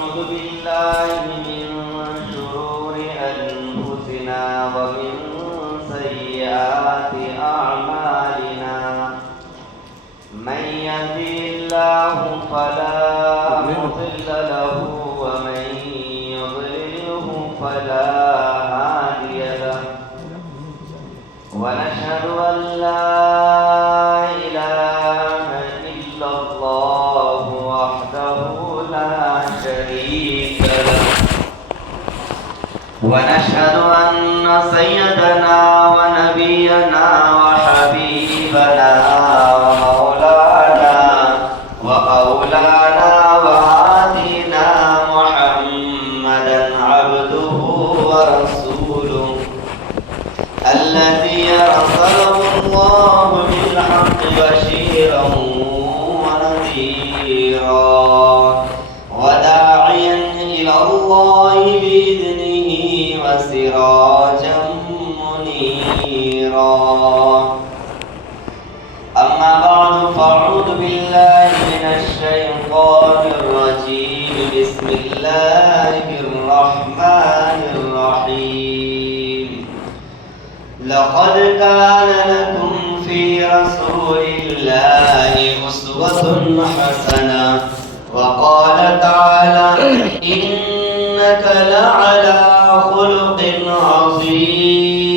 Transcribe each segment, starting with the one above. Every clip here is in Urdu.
أعوذ بالله من شرور أنفسنا ومن سيئات أعمالنا من يهده الله فلا مضل له ومن يضلله فلا هادي له ونشهد أن لا إله إلا الله وحده لا شريك له ونشهد أن سيدنا ونبينا وحبيبنا ومولانا وأولانا وهادينا محمدا عبده ورسوله الذي أرسله الله بالحق بشيرا ونذيرا وداعيا إلى الله بإذنه وسراجا منيرا أما بعد فأعوذ بالله من الشيطان الرجيم بسم الله الرحمن الرحيم لقد كان لكم في رسول الله أسوة حسنة وقال تعالى إنك لعلى خلق عظيم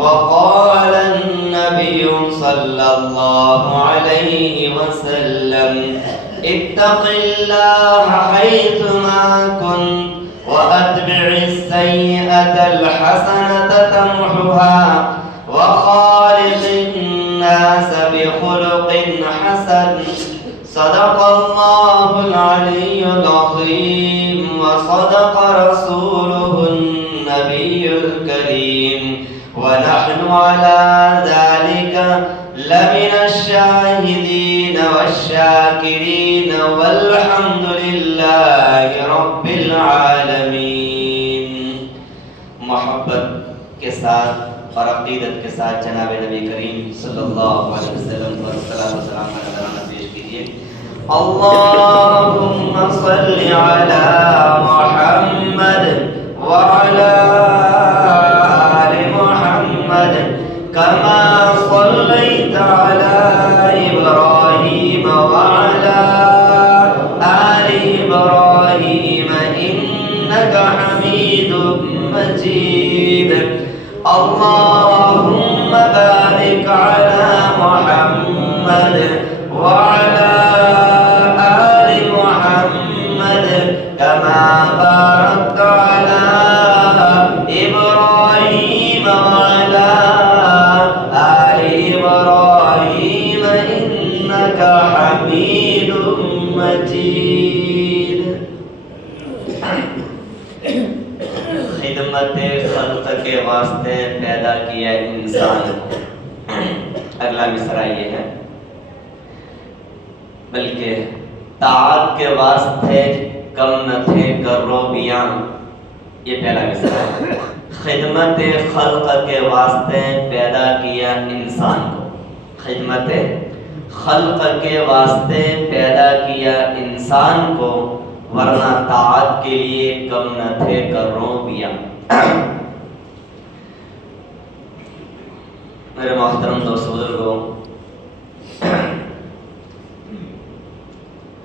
وقال النبي صلى الله عليه وسلم اتق الله حيثما كنت وأتبع السيئة الحسنة تمحها وخالق الناس بخلق حسن صدق الله العلي العظيم وصدق رسوله النبي الكريم ونحن على ذلك لمن الشاهدين والشاكرين والحمد لله رب العالمین۔ محبت کے ساتھ اور عقیدت کے ساتھ جناب نبی کریم صلی اللہ علیہ وسلم پر صلاۃ و سلام کا پیش کیجیے۔ اللهم صل على محمد وعلى آل محمد كما صليت على إبراهيم وعلى آل إبراهيم إنك حميد مجيد اللهم بارك على محمد وعلى آل محمد كما باركت على إبراهيم وعلى آل إبراهيم إنك حميد مجيد۔ خدمت خلق کے واسطے پیدا کیا انسان کو۔ اگلا مصرع یہ ہے، بلکہ طاعت کے واسطے کم نہ تھے کروبیاں، یہ پہلا مصرع ہے۔ خدمت خلق کے واسطے پیدا کیا انسان کو، خدمت خلق کے واسطے پیدا کیا انسان کو، ورنہ طاعت کے لیے کم نہ تھے کروبیاں۔ میرے محترم دوست بزرگوں،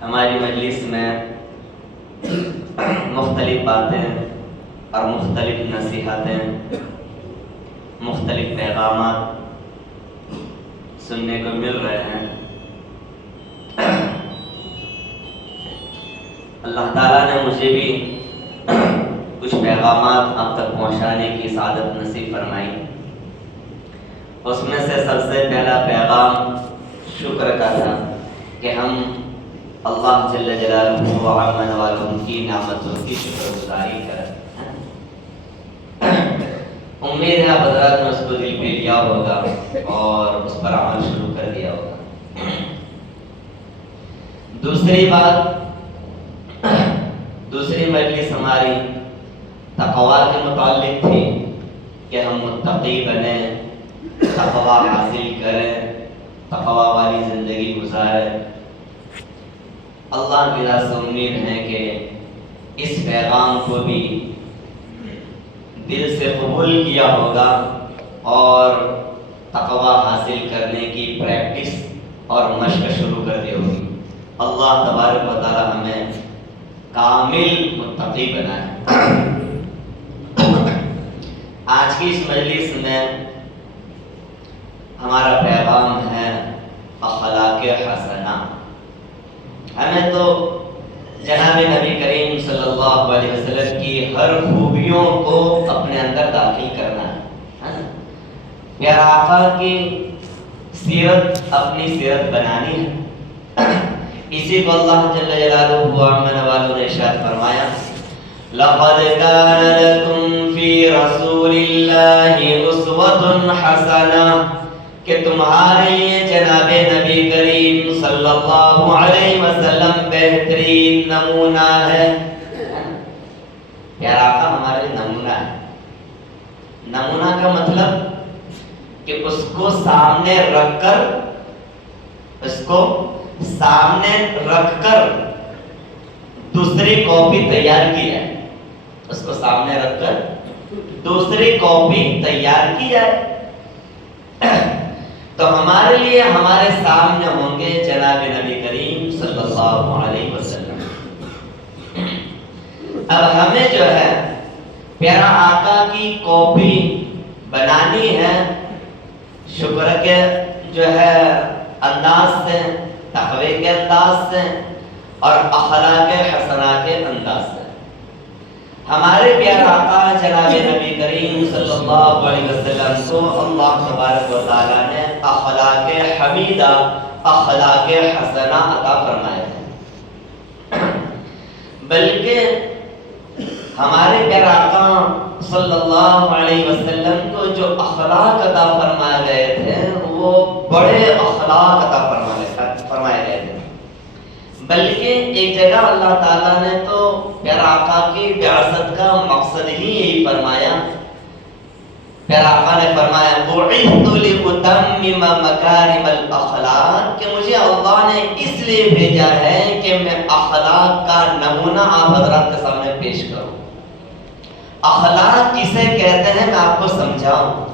ہماری مجلس میں مختلف باتیں اور مختلف نصیحتیں، مختلف پیغامات سننے کو مل رہے ہیں۔ اللہ تعالیٰ نے مجھے بھی کچھ پیغامات آپ تک پہنچانے کی سعادت نصیب فرمائی۔ اس میں سے سب سے پہلا پیغام شکر کا تھا کہ ہم اللہ جل جلالہ و عظم والہ کی نعمتوں کی شکر گزاری کریں۔ امید ہے آپ حضرات نے اس کو دل پہ لیا ہوگا اور اس پر عمل شروع کر دیا ہوگا۔ دوسری مجلس ہماری تقویٰ کے متعلق تھی کہ ہم متقی بنیں، تقویٰ حاصل کریں، تقویٰ والی زندگی گزاریں۔ اللہ کی راہ سے امید ہے کہ اس پیغام کو بھی دل سے قبول کیا ہوگا اور تقوی حاصل کرنے کی پریکٹس اور مشق شروع کر دی ہوگی۔ اللہ تبارک و تعالی ہمیں کامل متقی بنائے۔ آج کی اس مجلس میں ہمارا پیغام ہے اخلاق حسنہ۔ ہمیں تو جناب نبی کریم صلی اللہ علیہ وسلم کی ہر خوبیوں کو اپنے اندر داخل کرنا ہے۔ پیارا آقا کی سیرت اپنی سیرت بنانی ہے۔ اسی کو اللہ جل جلالہ وعمن والوں نے ارشاد فرمایا لَقَدْ كَانَ لَكُمْ فِي رَسُولِ اللَّهِ أُسْوَةٌ حَسَنَةٌ کہ تمہارے لیے جناب نبی کریم صلی اللہ علیہ وسلم بہترین نمونہ ہے۔ پیارا آقا ہمارے لیے نمونہ ہے۔ نمونہ کا مطلب کہ اس کو سامنے رکھ کر دوسری کاپی تیار کی ہے۔ اس کو سامنے رکھ کر دوسری کاپی تیار کی ہے۔ تو ہمارے لیے ہمارے سامنے ہوں گے جناب نبی کریم صلی اللہ علیہ وسلم۔ اب ہمیں جو ہے پیارا آقا کی کاپی بنانی ہے، شکر کے جو ہے انداز سے، تقوی کے انداز سے اور اخلاق حسنہ کے انداز سے۔ ہمارے پیارے آقا جناب نبی کریم صلی اللہ علیہ وسلم کو اللہ تبارک و تعالیٰ نے اخلاق حمیدہ، اخلاق حسنہ عطا فرمائے ہیں۔ بلکہ ہمارے پیارے آقا صلی اللہ علیہ وسلم کو جو اخلاق عطا فرمائے گئے تھے وہ بڑے اخلاق عطا فرمائے گئے تھے۔ بلکہ ایک جگہ اللہ تعالیٰ نے تو پیارا آقا کی بعثت کا مقصد ہی یہی فرمایا۔ پیارا آقا نے فرمایا بُعِثْتُ لِأُتَمِّمَ مَكَارِمَ الْأَخْلَاقِ کہ مجھے اللہ نے اس لیے بھیجا ہے کہ میں اخلاق کا نمونہ آپ حضرات کے سامنے پیش کروں۔ اخلاق کسے کہتے ہیں میں آپ کو سمجھاؤں،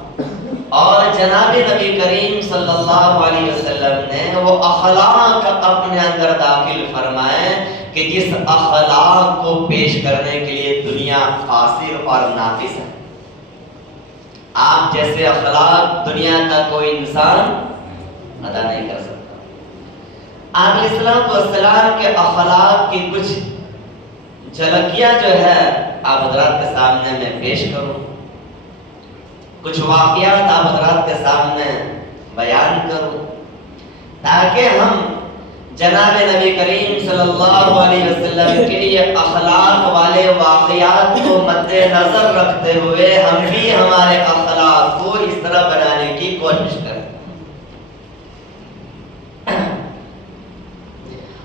اور جناب نبی کریم صلی اللہ علیہ وسلم نے وہ اخلاق اپنے اندر داخل فرمائے کہ جس اخلاق کو پیش کرنے کے لیے دنیا قاصر اور ناقص ہے۔ آپ جیسے اخلاق دنیا کا کوئی انسان ادا نہیں کر سکتا۔ آپ علیہ السلام کے اخلاق کی کچھ جھلکیاں جو ہے آپ حضرات کے سامنے میں پیش کروں، کچھ واقعات آپ حضرات کے سامنے بیان کروں، تاکہ ہم جناب نبی کریم صلی اللہ علیہ وسلم کے یہ اخلاق والے واقعات کو مد نظر رکھتے ہوئے ہم بھی ہمارے اخلاق کو اس طرح بنانے کی کوشش کریں۔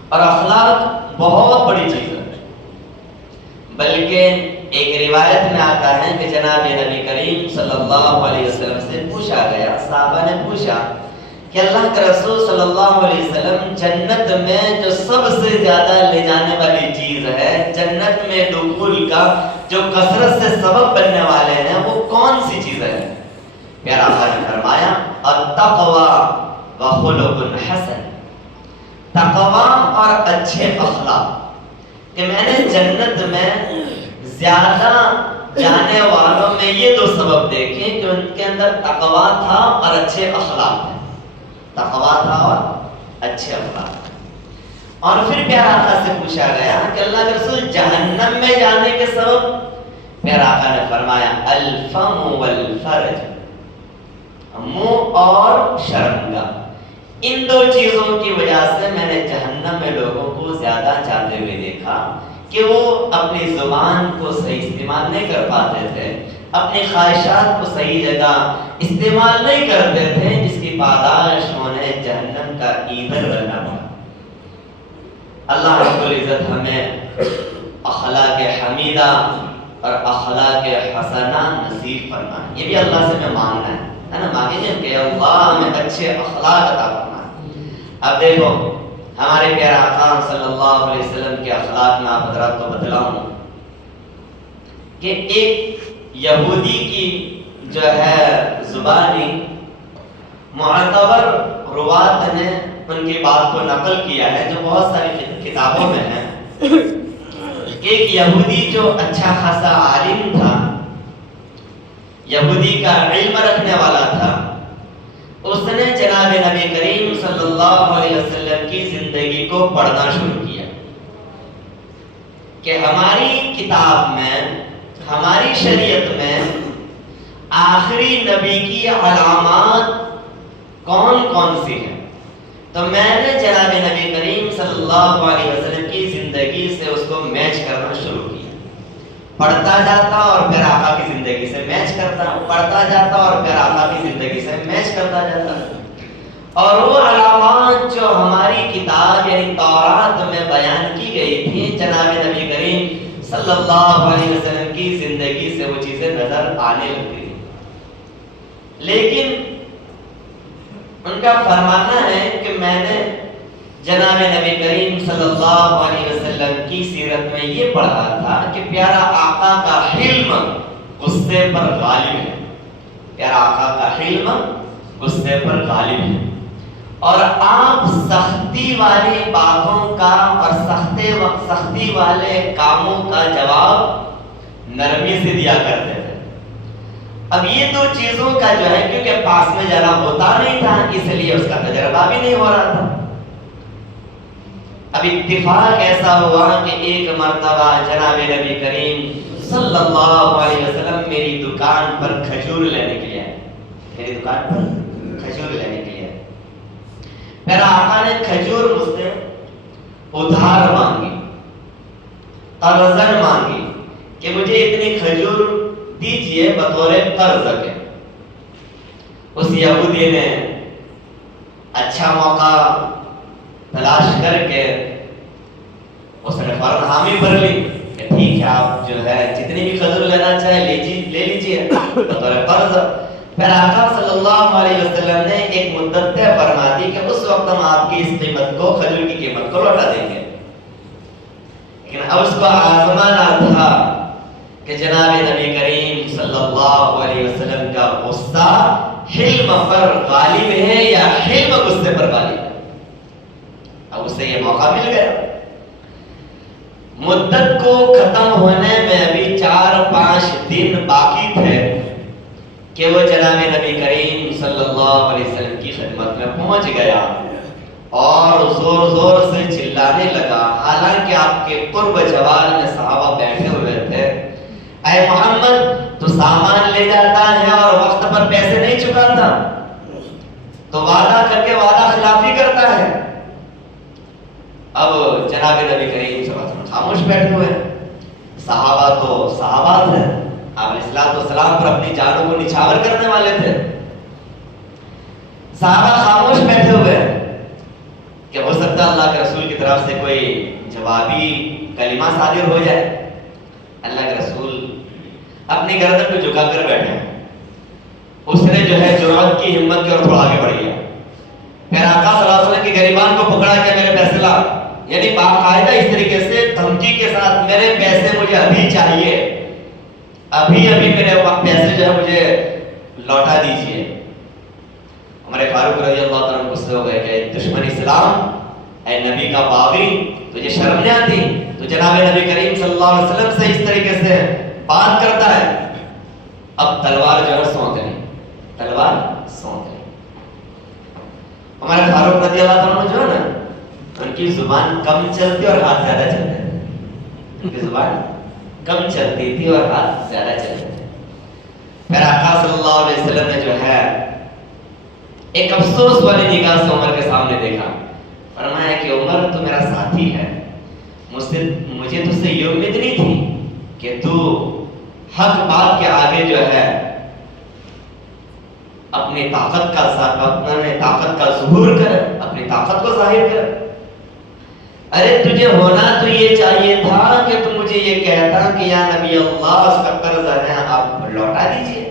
اور اخلاق بہت بڑی چیز ہے، بلکہ ایک روایت میں آتا ہے کہ جناب نبی کریم صلی اللہ علیہ وسلم سے پوچھا گیا، صحابہ نے پوچھا کہ اللہ کے رسول صلی اللہ علیہ وسلم جنت میں جو سب سے زیادہ لے جانے والی چیز ہے، جنت میں دخول کا جو کثرت سے سبب بننے والے ہیں، وہ کون سی چیز ہے؟ پیارا آقا نے فرمایا التقوی وخلق حسن، تقوی اور اچھے اخلاق، کہ میں نے جنت میں زیادہ جانے والوں میں یہ دو سبب دیکھے کہ ان کے اندر تقوی تھا اور اچھے اخلاق تھے، تقوی تھا اور اچھے اخلاق۔ اور پھر پیارا آقا سے پوچھا گیا کہ اللہ کے رسول جہنم میں جانے کے سبب؟ پیارا آقا نے فرمایا الفم والفرج، منہ اور شرمگاہ، ان دو چیزوں کی وجہ سے میں نے جہنم میں لوگوں کو زیادہ جاتے ہوئے دیکھا کہ وہ اپنی زبان کو صحیح استعمال نہیں کر پاتے تھے، اپنی خواہشات کو صحیح جگہ استعمال نہیں کرتے تھے، جس کی پاداش انہیں جہنم کا ایندھن بننا پڑا۔ اللہ رب العزت ہمیں اخلاق حمیدہ اور اخلاق حسنہ نصیب فرمائے، یہ بھی اللہ سے میں مانگنا ہے نا، مانگیں گے کہ اللہ ہمیں اچھے اخلاق عطا فرمائے۔ اب دیکھو ہمارے پیارے آقا صلی اللہ علیہ وسلم کے اخلاق میں آپ حضرات کو بتلاؤں کہ ایک یہودی کی جو ہے زبانی معتبر روات نے ان کی بات کو نقل کیا ہے جو بہت ساری کتابوں میں ہے. ایک یہودی جو اچھا خاصا عالم تھا، یہودی کا علم رکھنے والا تھا، اس نے جناب نبی کریم صلی اللہ علیہ وسلم کی زندگی کو پڑھنا شروع کیا کہ ہماری کتاب میں، ہماری شریعت میں آخری نبی کی علامات کون کون سی ہیں. تو میں نے جناب نبی کریم صلی اللہ علیہ وسلم کی زندگی سے اس کو میچ کرنا شروع کیا. پڑھتا جاتا اور پھر آقا کی زندگی سے میچ کرتا، پڑھتا جاتا اور پھر آقا کی زندگی سے میچ کرتا جاتا. اور وہ علامات جو ہماری کتاب یعنی تورات میں بیان کی گئی تھی، جناب نبی کریم صلی اللہ علیہ وسلم کی زندگی سے وہ چیزیں نظر آنے لگتی تھی. لیکن ان کا فرمانا ہے کہ میں نے جناب نبی کریم صلی اللہ علیہ وسلم کی سیرت میں یہ پڑھا تھا کہ پیارا آقا کا حلم غصے پر غالب ہے. پیارا آقا کا حلم غصے پر غالب ہے اور آپ سختی والی باتوں کا اور سختی والے کاموں کا جواب نرمی سے دیا کرتے تھے. اب یہ دو چیزوں کا جو ہے کیونکہ پاس میں جانا ہوتا نہیں تھا، اس لیے اس کا تجربہ بھی نہیں ہو رہا تھا. اب اتفاق ایسا ہوا کہ ایک مرتبہ جناب نبی کریم صلی اللہ علیہ وسلم میری دکان پر کھجور لینے کے لیے آئے. میری دکان پر کھجور لینے کے لیے آئے. میرا آقا نے کھجور مجھ سے ادھار مانگی، قرضاً مانگی کہ مجھے اتنی کھجور دیجئے بطور قرض کے. اس یہودی نے اچھا موقع تلاش کر کے اس نے فوراً حامی بھر لی کہ ٹھیک ہے آپ جو ہے جتنی بھی کھجور لینا چاہے لے لیجیے بطور قرض. پھر آقا صلی اللہ علیہ وسلم نے ایک مدت طے فرما دی کہ اس وقت ہم آپ کی اس قیمت کو، کھجور کی قیمت کو لوٹا دیں گے. لیکن اب اس کو آزمانا تھا کہ جناب نبی کریم صلی اللہ علیہ وسلم کا غصہ حلم پر غالب ہے یا حلم غصے پر غالب ہے. اب اسے یہ موقع مل گیا. مدت کو ختم ہونے میں ابھی 4-5 دن باقی تھے کہ وہ جناب نبی کریم صلی اللہ علیہ وسلم کی خدمت میں پہنچ گیا اور زور زور سے چلانے لگا. حالانکہ آپ کے قرب جوار میں صحابہ بیٹھے ہوئے تھے. اے محمد تو سامان لے جاتا ہے اور وقت پر پیسے نہیں چکاتا، تو وعدہ کر کے وعدہ خلافی کرتا ہے. اب جناب نبی کریم صلی اللہ علیہ وسلم خاموش بیٹھے ہوئے. صحابہ تو صحابہ تھے، آپ علیہ السلام پر اپنی جانوں کو نچھاور کرنے والے تھے. صحابہ خاموش بیٹھے ہوئے کہ ہو سکتا اللہ کے رسول کی طرف سے کوئی جوابی کلمہ صادر ہو جائے. اللہ کے رسول اپنی گردن پہ جھکا کر بیٹھے. اس نے جو ہے جرأت کی ہمت کی اور تھوڑا آگے بڑھ گیا. پھر آقا صلی اللہ علیہ وسلم کے غریبان کو پکڑا کہ میرے پیسے لا، یعنی باقاعدہ اس طریقے سے دھمکی کے ساتھ میرے پیسے مجھے ابھی چاہیے، ابھی میرے پیسے جو ہے مجھے لوٹا دیجیے. عمر فاروق رضی اللہ تعالیٰ عنہ غصے ہو گئے کہ دشمن اسلام، اے نبی کا باغی، تجھے شرم نہیں آتی؟ تو جناب نبی کریم صلی اللہ علیہ وسلم سے اس طریقے سے بات کرتا ہے. اب تلوار جو ہے سونک گئی، تلوار سونک گئی. عمر فاروق رضی اللہ تعالیٰ عنہ جو ہے نا، ان کی زبان کم چلتی اور ہاتھ زیادہ چلتے تھے. ان کی زبان کم چلتی تھی اور ہاتھ زیادہ چلتے تھے. پھر آقا صلی اللہ علیہ وسلم نے جو ہے ایک افسوس والی نگاہ سے عمر کے سامنے دیکھا. فرمایا کہ عمر تو میرا ساتھی ہے، مجھے تجھ سے یہ امید نہیں تھی کہ تو حق بات کے آگے جو ہے اپنی طاقت کا ظہور کر، اپنی طاقت کو ظاہر کر. ارے تجھے ہونا تو یہ چاہیے تھا کہ تم مجھے یہ کہتا کہ یا نبی اللہ اس کا قرض ہے آپ لوٹا دیجئے،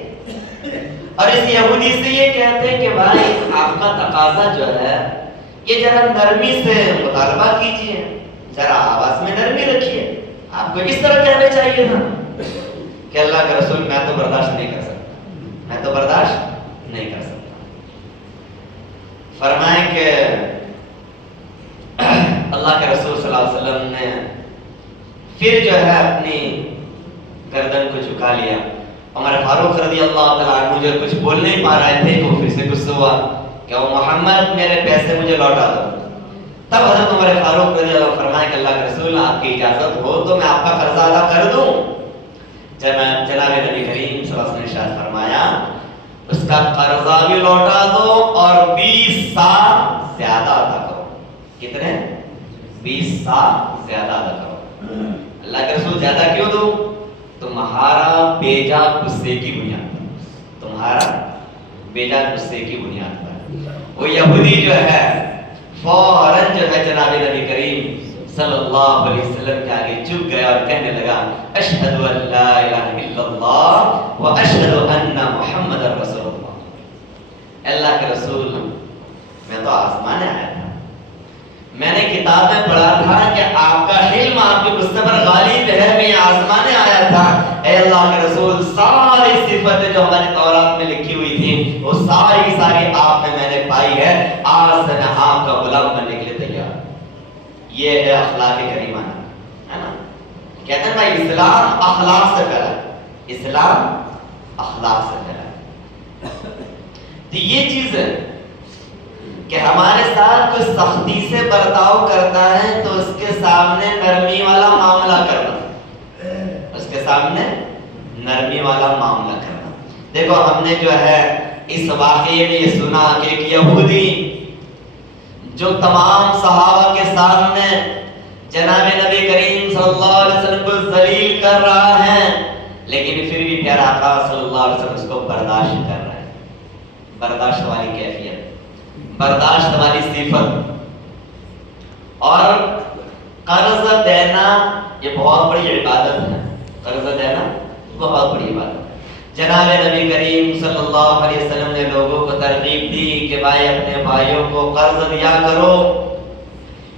اور اس یہودی سے یہ کہتے کہ بھائی آپ کا تقاضا جو ہے یہ ذرا نرمی سے مطالبہ کیجئے، ذرا آواز میں نرمی رکھیے، آپ کو اس طرح کہنا چاہیے تھا. کہ اللہ کے رسول میں تو برداشت نہیں کر سکتا، میں تو برداشت نہیں کر سکتا۔ فرمائیں کہ اللہ کے رسول صلی اللہ علیہ وسلم نے پھر جو ہے اپنی گردن کو جھکا لیا۔ عمر فاروق رضی اللہ تعالیٰ عنہ جو کچھ بول نہیں پا رہے تھے تو پھر سے غصہ ہوا کہ او محمد میرے پیسے مجھے لوٹا دو۔ تب حضرت عمر فاروق رضی اللہ عنہ فرمائے کہ اللہ کے رسول آپ کی اجازت ہو تو میں آپ کا قرضہ ادا کر دوں۔ جناب نبی کریم صلی اللہ علیہ وسلم نے ارشاد فرمایا اس کا قرضہ بھی لوٹا دو اور 20 سال زیادہ ادا کرو۔ کتنے؟ 20 سال زیادہ ادا کرو۔ اللہ کے رسول زیادہ کیوں دو؟ تمہارا بیجا غصے کی بنیاد پر، تمہارا بیجا غصے کی بنیاد پر۔ وہ یہودی جو ہے فوراً جو ہے جناب نبی کریم صلی اللہ علیہ وسلم کے آگے جھک گیا اور کہنے لگا اشہد ان لا الہ الا اللہ و اشہد ان محمد رسول اللہ۔ اللہ کے رسول میں تو آسمان آیا تھا، میں نے کتاب میں پڑھا تھا کہ آپ کا حلم آپ کے غصے پر غالب ہے، میں آسمان آیا تھا۔ اے اللہ کے رسول ساری صفتیں جو ہماری تورات میں لکھی ہوئی تھی وہ ساری آپ میں نے پائی ہے، آج سے میں آپ کا غلام بننے کے لیے تیار۔ یہ ہے اخلاق کریمہ، ہے نا؟ کہتے ہیں بھائی اسلام اخلاق سے پہلا ہے، اسلام اخلاق سے پہلا ہے۔ تو یہ چیز ہے کہ ہمارے ساتھ کوئی سختی سے برتاؤ کرتا ہے تو اس کے سامنے نرمی والا معاملہ کرنا، اس کے سامنے نرمی والا معاملہ کرنا۔ دیکھو ہم نے جو ہے اس واقعے میں یہ سنا کہ ایک یہودی جو تمام صحابہ کے سامنے جناب نبی کریم صلی اللہ علیہ وسلم کو ذلیل کر رہا ہے، لیکن پھر بھی پیارا آقا صلی اللہ علیہ وسلم اس کو برداشت کر رہا ہے۔ برداشت والی کیفیت، برداشت والی صفت۔ اور قرض دینا یہ بہت بڑی عبادت ہے، قرض دینا بہت بڑی عبادت ہے۔ جناب نبی کریم صلی اللہ علیہ وسلم نے لوگوں کو ترغیب دی کہ بھائی اپنے بھائیوں کو قرض دیا کرو۔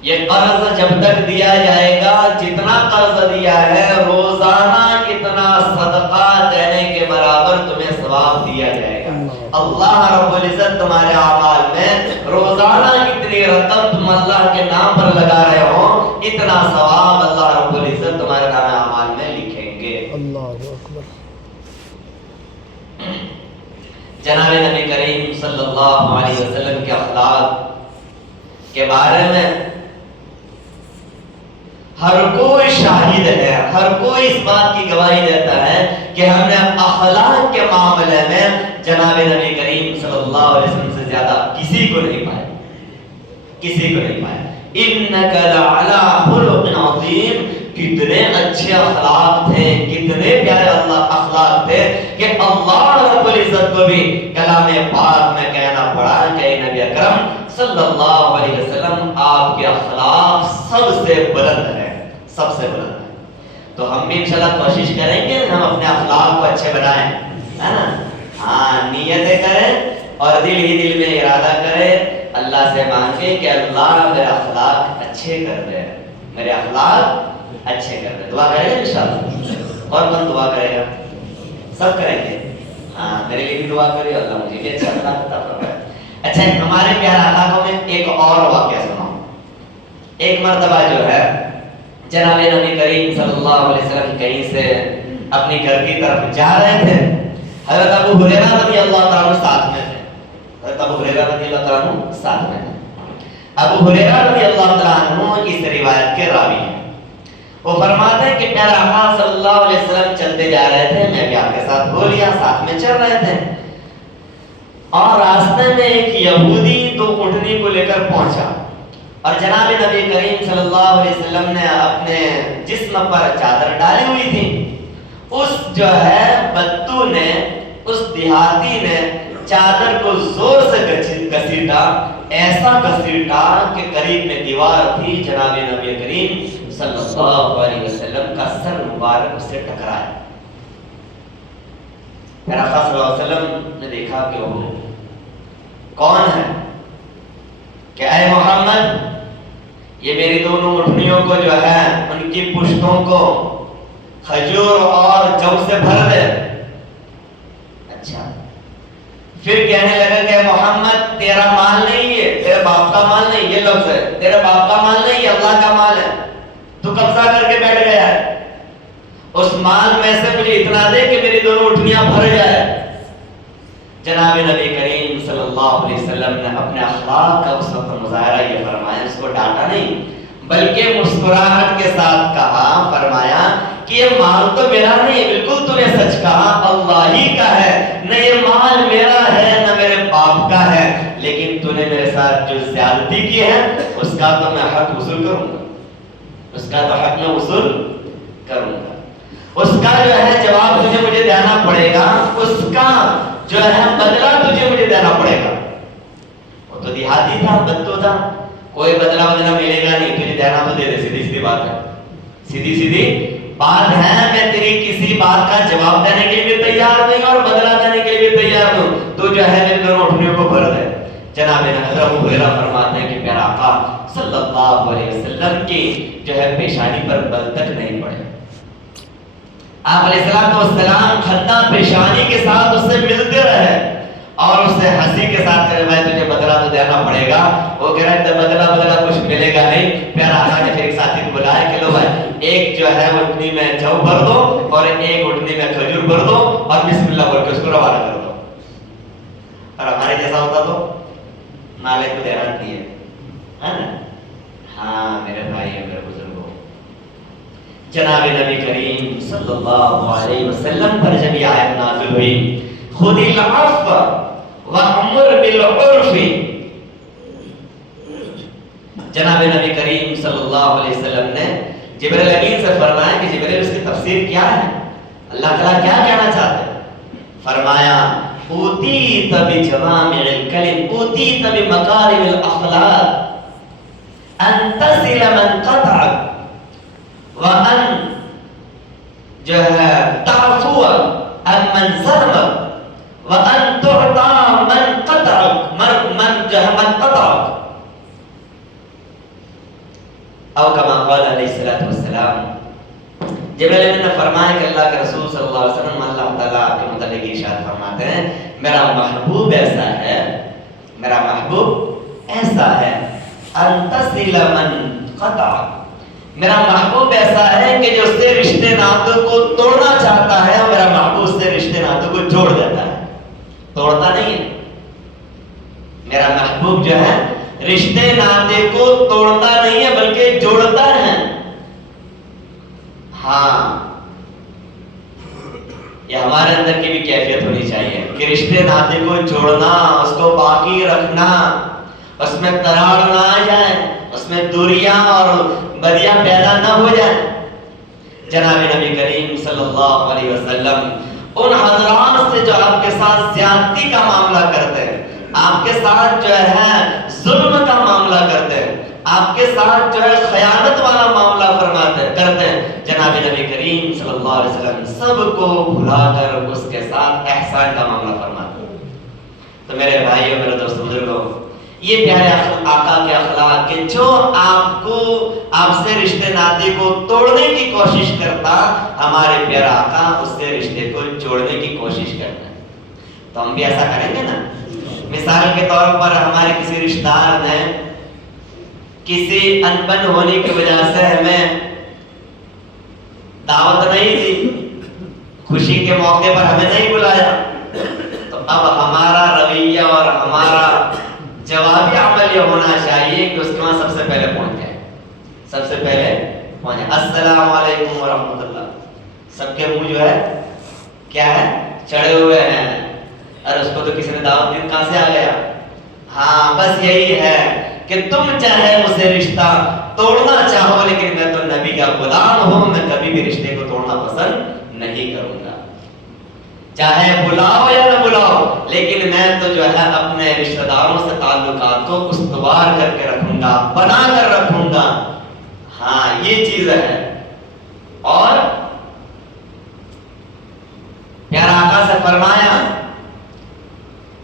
یہ قرض جب تک دیا جائے گا، جتنا قرض دیا ہے روزانہ اتنا صدقہ دینے کے برابر تمہیں ثواب دیا جائے گا۔ اللہ رب العزت تمہارے اعمال میں روزانہ اتنی رقم تم اللہ کے نام پر لگا رہے ہو، اتنا ثواب اللہ رب العزت تمہارے نام اعمال میں لکھیں گے۔ اللہ اکبر۔ جناب نبی کریم صلی اللہ علیہ وسلم کے اخلاق کے بارے میں ہر کوئی شاہد ہے، ہر کوئی اس بات کی گواہی دیتا ہے کہ ہم نے اخلاق کے معاملے میں جناب نبی کریم صلی اللہ علیہ وسلم سے زیادہ کسی کو نہیں پایا، کسی کو نہیں پایا۔ انک لعلی خلق عظیم، کتنے اچھے اخلاق تھے، کتنے پیارے اللہ اخلاق تھے کہ اللہ رب العزت کو بھی کلام پاک میں کہنا پڑا کہ نبی اکرم صلی اللہ علیہ وسلم آپ کے اخلاق سب سے بلند ہے، سب سے بلند ہے۔ تو ہم بھی انشاءاللہ کوشش کریں گے ہم اپنے اخلاق کو اچھے بنائیں، ہے نا؟ ہاں، نیتیں کریں اور دل ہی دل میں ارادہ کریں، اللہ سے مانگے کہ اللہ میرے اخلاق اچھے کر دے، میرے اخلاق اچھے کر دے۔ دعا کریں گے انشاءاللہ؟ کون دعا کرے گا؟ سب کریں گے؟ ہاں، میرے لیے بھی دعا کرے، اللہ مجھے بھی اچھا اخلاق عطا فرمائے۔ اچھا، ہمارے پیارے علاقوں میں ایک اور واقعہ سناؤں۔ ایک مرتبہ جو ہے جناب نبی کریم صلی اللہ علیہ وسلم کہیں سے اپنی گھر کی طرف جا رہے تھے، حضرت ابو ہریرہ رضی اللہ تعالیٰ عنہ ساتھ میں تھے، حضرت ابو ہریرہ رضی اللہ تعالیٰ عنہ ساتھ میں تھے۔ ابو ہریرہ رضی اللہ تعالیٰ عنہ اس روایت کے راوی ہیں۔ وہ فرماتے ہیں کہ پیارا آقا صلی اللہ علیہ وسلم چلتے جا رہے تھے، میں بھی آپ کے ساتھ ہو لیا، ساتھ میں چل رہے تھے، اور راستے میں ایک یہودی دو اونٹنی کو لے کر پہنچا، اور جناب نبی کریم صلی اللہ علیہ وسلم نے اپنے جسم پر چادر ڈالی ہوئی تھی۔ اس جو ہے بدو نے، اس دیہاتی نے چادر کو زور سے گھسیٹا، ایسا گھسیٹا کہ قریب میں دیوار تھی، جناب نبی کریم صلی اللہ علیہ وسلم کا سر مبارک اس سے ٹکرایا۔ پھر آقا صلی اللہ علیہ وسلم نے دیکھا کہ وہ کون ہے، کہ اے محمد، یہ میری دونوں اٹھنیوں کو جو ہے ان کی پشتوں کو کھجور اور جو سے بھر دے. اچھا پھر کہنے لگا کہ محمد تیرا مال نہیں ہے، تیرے باپ کا مال نہیں، یہ لفظ ہے، تیرے باپ کا مال نہیں، یہ اللہ کا مال ہے، تو قبضہ کر کے بیٹھ گیا ہے، اس مال میں سے مجھے اتنا دے کہ میری دونوں اٹھنیاں بھر جائے. جناب نبی کریم صلی اللہ علیہ وسلم نے اپنے اخلاق کا اس وقت مظاہرہ یہ فرمایا، اس کو ڈانٹا نہیں بلکہ مسکراہٹ کے ساتھ کہا، فرمایا کہ یہ مال تو میرا نہیں، بالکل تو نے سچ کہا، اللہ ہی کا ہے، نہ یہ مال میرا ہے نہ میرے باپ کا ہے، لیکن تو نے میرے ساتھ جو زیادتی کی ہے اس کا تو میں حق وصول کروں گا، اس کا تو حق میں وصول کروں گا، اس کا جو ہے جواب تجھے مجھے دینا پڑے گا، اس کا جو ہے بدلہ تجھے مجھے دینا پڑے گا. وہ تو دیہاتی تھا، بدتو تھا، کوئی بدلہ ملے گا نہیں، تجھے دینا تو دے دے، سیدھی سیدھی بات ہے، سیدھی سیدھی بات ہے. میں تیری کسی بات کا جواب دینے کے لیے بھی تیار نہیں اور بدلہ دینے کے لیے بھی تیار ہوں، تو جو ہے میری دونوں اٹھنیوں کو بھر دے. جناب حضرت ابو ہریرہ فرماتے ہیں کہ میرا آقا صلی اللہ علیہ وسلم کی جو ہے پیشانی پر بل تک نہیں پڑے. آپ علیہ السلام خندہ پیشانی کے ساتھ اس سے ملتے رہے اور اس سے ہنسی کے ساتھ کہے بھائی تجھے بدلہ تو دینا پڑے گا. وہ کہہ رہے بدلہ کچھ ملے گا نہیں. پیارا آقا نے پھر ایک ساتھی کو بلایا کہ لو بھائی ایک جو ہے اٹھنی میں جو بھر دو اور ایک اٹھنی میں کھجور بھر دو اور بسم اللہ بول کے اس کو روانہ کر دو. اور ہمارے جیسا ہوتا تو نالے کو دینا نہیں ہے نا. ہاں میرے بھائی میرے بزرگوں، جناب نبی کریم صلی اللہ علیہ وسلم پر جب یہ آیت نازل ہوئی خذ العفو وامر بالعرف، جناب نبی کریم صلی اللہ علیہ وسلم نے جبرائیل امین سے فرمایا کہ جبرائیل اس کی تفسیر کیا ہے، اللہ تعالیٰ کیا کہنا چاہتے ہیں؟ فرمایا اوتیت بجوامع الکلم اوتیت بمکارم الاخلاق ان تصل من قطعک وان جو ہے تعفو عن من ظلمک وان تعطى من قطعک من جو ہے من قطعک، او کما قال علیہ الصلوۃ والسلام. جبرائیل امین نے فرمایا کہ اللہ کے رسول صلی اللہ علیہ وسلم اللہ تعالیٰ آپ کے متعلق ارشاد فرماتے ہیں میرا محبوب ایسا ہے، میرا محبوب ایسا ہے ان تصل من قطعک، میرا محبوب ایسا ہے کہ جو اس سے رشتے ناتوں کو توڑنا چاہتا ہے اور میرا محبوب اس سے رشتے ناتوں کو جوڑ دیتا ہے، توڑتا نہیں ہے. میرا محبوب جو ہے رشتے ناتے کو توڑتا نہیں ہے بلکہ جوڑتا ہے. ہاں یہ ہمارے اندر کی بھی کیفیت ہونی چاہیے کہ رشتے ناتے کو جوڑنا، اس کو باقی رکھنا، اس میں دراڑ نہ آ جائے، اس میں دوریاں اور بدیاں پیدا نہ ہو جائیں. جناب نبی کریم صلی اللہ علیہ وسلم ان حضرات سے جو آپ کے ساتھ زیادتی کا معاملہ کرتے ہیں، آپ کے ساتھ جو ہے ظلم کا معاملہ کرتے ہیں، آپ کے ساتھ جو ہے خیانت والا معاملہ کرتے ہیں، جناب نبی کریم صلی اللہ علیہ وسلم سب کو بھلا کر اس کے ساتھ احسان کا معاملہ فرماتے ہیں. تو میرے بھائیوں میرے دوست بزرگوں، یہ پیارے آقا کے اخلاق کہ جو آپ سے رشتے ناتے کو توڑنے کی کوشش کرتا، ہمارے پیارا آقا اس سے رشتے کو جوڑنے کی کوشش کرتا ہے. تو ہم بھی ایسا کریں گے نا. مثال کے طور پر ہمارے کسی رشتہ دار نے کسی انبن ہونے کی وجہ سے ہمیں دعوت نہیں دی، خوشی کے موقع پر ہمیں نہیں بلایا، تو اب ہمارا رویہ اور ہمارا جوابی عمل یہ ہونا چاہیے کہ اس کے وہاں سب سے پہلے پہنچ جائے، سب سے پہلے پہنچ جائے. السلام علیکم ورحمۃ اللہ. سب کے منہ جو ہے کیا ہے چڑھے ہوئے ہیں، اور اس کو تو کسی نے دعوت دی، کہاں سے آ گیا. ہاں بس یہی ہے کہ تم چاہے مجھ سے رشتہ توڑنا چاہو لیکن میں تو نبی کا غلام ہوں، میں کبھی بھی رشتے کو توڑنا پسند نہیں کروں گا. چاہے بلاؤ یا نہ بلاؤ لیکن میں تو جو ہے اپنے رشتہ داروں سے تعلقات کو استوار کر کے رکھوں گا، بنا کر رکھوں گا. ہاں یہ چیز ہے. اور پیارا آقا سے فرمایا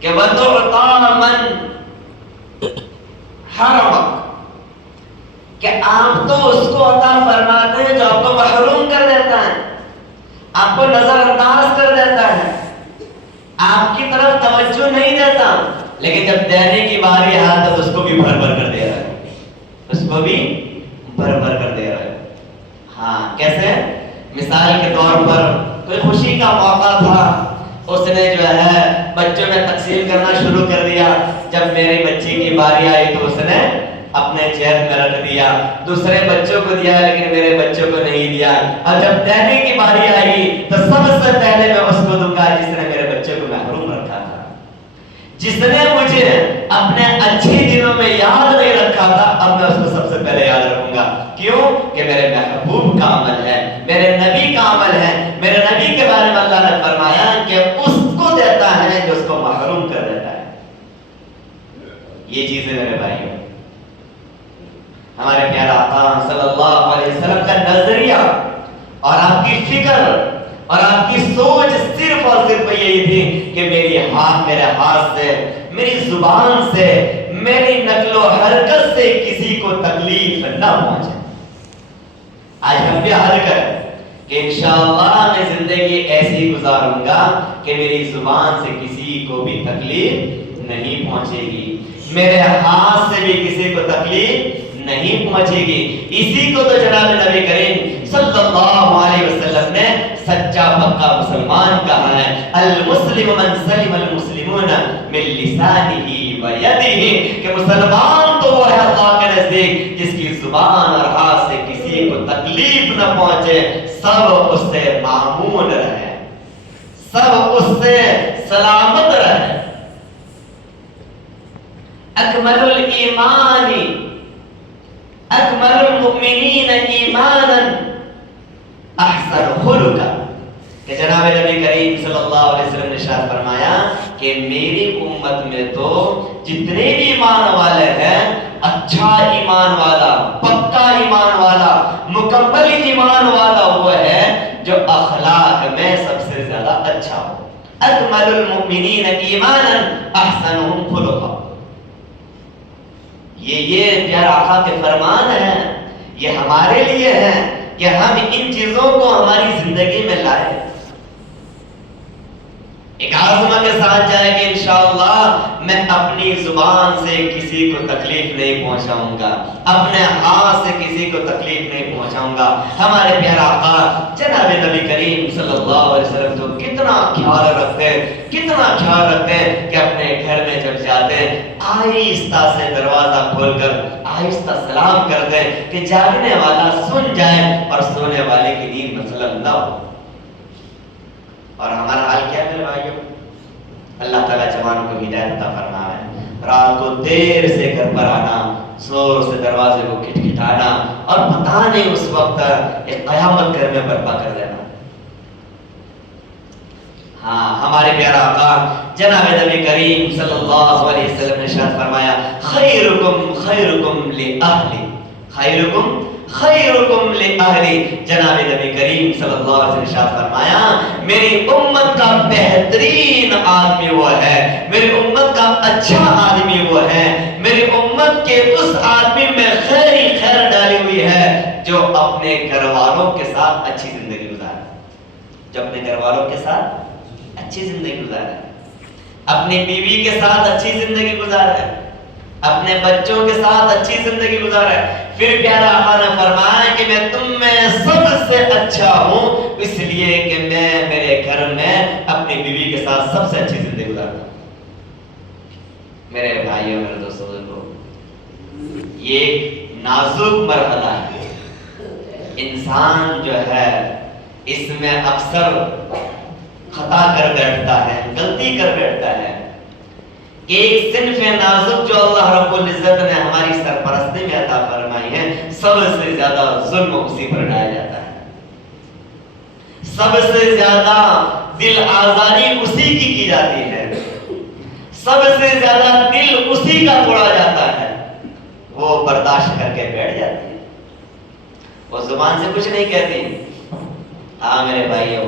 کہ وَتُعْطَى مَنْ حَرَمَكَ، کہ آپ تو اس کو عطا فرماتے ہیں جو آپ کو محروم کر دیتا ہے. آپ کو نظر انداز کر دیتا ہے، آپ کی طرف توجہ نہیں دیتا، لیکن جب دینے کی باری آتی تو اس کو بھی بھر بھر کر دے رہا ہے، اس کو بھی بھر بھر کر دے رہا ہے۔ ہاں کیسے؟ مثال کے طور پر کوئی خوشی کا موقع تھا، اس نے جو ہے بچوں میں تقسیم کرنا شروع کر دیا، جب میری بچی کی باری آئی تو اس نے اپنے جیب میں رکھ دیا، دوسرے بچوں کو دیا لیکن میرے بچوں کو نہیں دیا، اور جب دینے کی باری آئی تو سب سے پہلے میں اس کو دوں گا جس نے میرے بچے کو محروم رکھا تھا، جس نے مجھے اپنے اچھے دنوں میں یاد نہیں رکھا تھا، اب میں اس کو سب سے پہلے یاد رکھوں گا۔ کیوں؟ کہ میرے محبوب کا عمل ہے، میرے نبی کا عمل ہے، میرے نبی کے بارے میں اللہ نے فرمایا کہ اس کو دیتا ہے جو اس کو محروم کر دیتا ہے۔ یہ چیزیں میرے بھائیوں، ہمارے پیارے آقا صلی اللہ علیہ وسلم کا نظریہ اور آپ کی فکر اور آپ کی سوچ صرف اور صرف یہی تھی کہ میرے ہاتھ سے، میری زبان سے، میری نقل و حرکت سے کسی کو تکلیف نہ پہنچے۔ آج ہم بھی عہد کریں کہ انشاءاللہ میں زندگی ایسی گزاروں گا کہ میری زبان سے کسی کو بھی تکلیف نہیں پہنچے گی، میرے ہاتھ سے بھی کسی کو تکلیف نہیں پہنچے گی۔ اسی کو تو جناب نبی کریم صلی اللہ علیہ وسلم نے سچا پکا مسلمان کہا ہے، المسلم من سلم المسلمون من لسانہ و یدہ، کہ مسلمان تو وہ ہے اللہ کے نزدیک جس کی زبان اور ہاتھ سے کسی کو تکلیف نہ پہنچے، سب اس سے مامون رہے، سب اس سے سلامت رہے۔ اکمل الایمان اکمل المؤمنین ایمانا احسن خلقا، کہ جناب نبی کریم صلی اللہ علیہ وسلم نے ارشاد فرمایا کہ میری امت میں تو جتنے بھی ایمان والے ہیں، اچھا ایمان والا، پکا ایمان والا، مکمل ایمان والا وہ ہے جو اخلاق میں سب سے زیادہ اچھا ہو۔ اکمل المؤمنین ایمانا احسنهم خلقا، یہ پیارا آقا کے فرمان ہے، یہ ہمارے لیے ہے کہ ہم ان چیزوں کو ہماری زندگی میں لائیں، ایک عزم کے ساتھ جائے کہ انشاءاللہ میں اپنی زبان سے کسی کو تکلیف نہیں پہنچاؤں گا، اپنے ہاتھ سے کسی کو تکلیف نہیں پہنچاؤں گا۔ ہمارے پیارا آقا جناب نبی کریم صلی اللہ علیہ وسلم تو کتنا خیال رکھتے ہیں، کتنا خیال رکھتے ہیں کہ اپنے گھر میں جب جاتے ہیں آہستہ سے دروازہ کھول کر آہستہ سلام کرتے ہیں کہ جاگنے والا سن جائے اور سونے والے کی نیند مسلم نہ ہو۔ اور ہمارا حال کیا ہے بھائیوں؟ اللہ تعالیٰ جوانوں کو ہدایت عطا فرمائے، رات کو دیر سے گھر پر آنا، زور سے دروازے کو کھٹکھٹانا اور پتہ نہیں اس وقت ایک قیامت گھر میں برپا کر دینا۔ ہاں ہمارے پیارا آقا جناب نبی کریم صلی اللہ علیہ وسلم نے ارشاد فرمایا، خیرکم خیرکم لأہلی، خیرکم خیرکم لأہلی، جناب نبی کریم صلی اللہ علیہ وسلم نے ارشاد فرمایا میری امت کا بہترین آدمی وہ ہے، میری امت کا اچھا آدمی وہ ہے، میری امت کے اس آدمی میں خیر ہی خیر ڈالی ہوئی ہے جو اپنے گھر والوں کے ساتھ اچھی زندگی گزارے، جو اپنے گھر والوں کے ساتھ اچھی زندگی گزارے، اپنی بیوی کے ساتھ اچھی زندگی گزارے، اپنے بچوں کے ساتھ اچھی زندگی گزارے۔ پھر پیارا آقا نے فرمایا کہ میں تم میں سب سے اچھا ہوں، اس لیے کہ میں میرے گھر میں اپنی بیوی کے ساتھ سب سے اچھی زندگی گزارتا ہوں۔ میرے بھائیوں میرے دوستوں کو یہ ایک نازک مرحلہ ہے، انسان جو ہے اس میں اکثر خطا کر بیٹھتا ہے، غلطی کر بیٹھتا ہے۔ ایک صنف نازک جو اللہ رب العزت نے ہماری سرپرستی میں عطا فرمائی ہے، سب سے زیادہ ظلم اسی پر ڈایا جاتا ہے، سب سے زیادہ دل آزاری اسی کی جاتی ہے، سب سے زیادہ دل اسی کا توڑا جاتا ہے، وہ برداشت کر کے بیٹھ جاتی ہے، وہ زبان سے کچھ نہیں کہتی۔ ہاں میرے بھائیوں،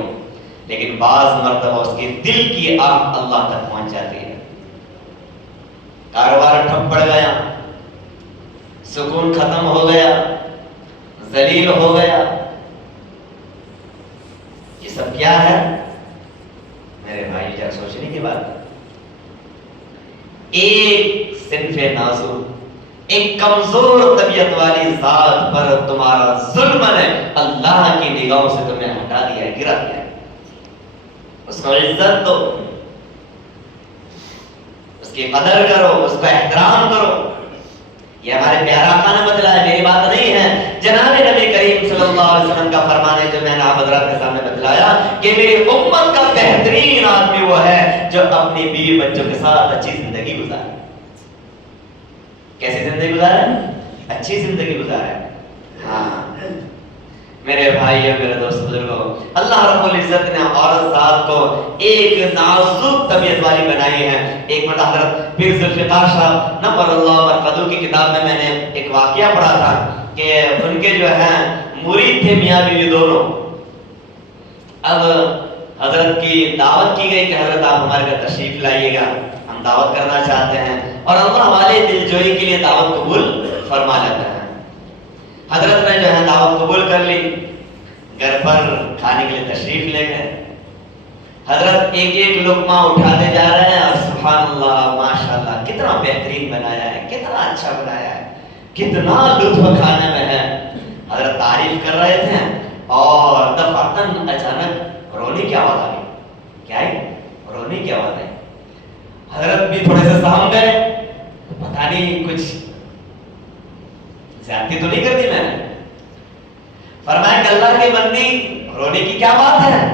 لیکن بعض مرتبہ اس کی دل کی آگ اللہ تک پہنچ جاتی ہے، کاروبار ٹھپ پڑ گیا، سکون ختم ہو گیا، ذلیل ہو گیا، یہ سب کیا ہے میرے بھائی؟ کیا سوچنے کی بات ہے. ایک صنف نازک، ایک کمزور طبیعت والی ذات پر تمہارا ظلم نے اللہ کی نگاہوں سے تمہیں ہٹا دیا ہے، گرا دیا ہے. اس کو عزت دو، اس کی قدر کرو، اس کا احترام کرو. یہ ہمارے پیارا آقا نے بتلایا، میری بات نہیں ہے. جناب نبی کریم صلی اللہ علیہ وسلم کا فرمان ہے جو میں نے آپ حضرات کے سامنے بتلایا کہ میری امت کا بہترین آدمی وہ ہے جو اپنی بیوی بچوں کے ساتھ اچھی زندگی گزارے. کیسی زندگی گزارے؟ اچھی زندگی گزارے. ہاں میرے بھائی اور میرے دوست بزرگوں، اللہ رب العزت نے عورت ذات کو ایک نازک طبیعت والی بنائی ہے. ایک مرتبہ حضرت پیر ذوالفقار صاحب نور اللہ مرقدہ کی کتاب میں نے ایک واقعہ پڑھا تھا کہ ان کے جو ہیں مرید تھے میاں بیوی دونوں. اب حضرت کی دعوت کی گئی کہ حضرت آپ ہمارے گھر تشریف لائیے گا، ہم دعوت کرنا چاہتے ہیں. اور اللہ والے دل جوئی کے لیے دعوت قبول فرما لیتے ہیں. حضرت نے جو ہے دعوت قبول کر لی، گھر پر کھانے کے لیے تشریف لے گئے. حضرت ایک ایک لقمہ اٹھاتے جا رہے ہیں اور سبحان اللہ ماشاءاللہ کتنا بہترین بنایا ہے، کتنا اچھا بنایا ہے، کتنا لطف کھانے میں ہے. حضرت تعریف کر رہے تھے اور دفعتاً اچانک رونے کی آواز آ گئی. کیا ہے؟ رونے کی آواز آئی. حضرت بھی تھوڑے سے سام گئے، پتہ نہیں کچھ زیادتی تو نہیں کر دی میں نے. فرمایا کہ اللہ کی بندی رونے کی کیا بات ہے؟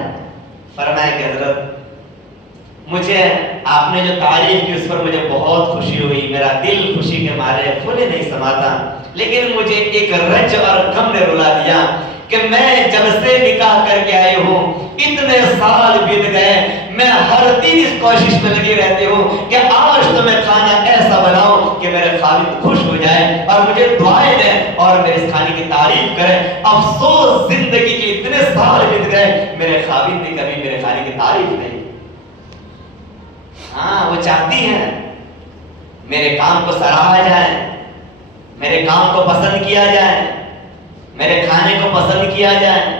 فرمایا کہ حضرت مجھے آپ نے جو تعریف کی اس پر مجھے بہت خوشی ہوئی، میرا دل خوشی کے مارے پھولے نہیں سماتا، لیکن مجھے ایک رنج اور غم نے رلا دیا کہ میں جب سے نکاح کر کے آئی ہوں اتنے سال بیت گئے، میں ہر دن اس کوشش میں لگی رہتی ہوں کہ آج تو میں کھانا ایسا بناؤں کہ میرے خالق خوش ہو جائے اور مجھے دعائیں دیں اور میرے اس کھانے کی تعریف کریں. افسوس زندگی کے اتنے سال بیت گئے، میرے خالق نے کبھی میرے کھانے کی تعریف نہیں. ہاں وہ چاہتی ہیں میرے کام کو سراہا جائے، میرے کام کو پسند کیا جائے، میرے کھانے کو پسند کیا جائے،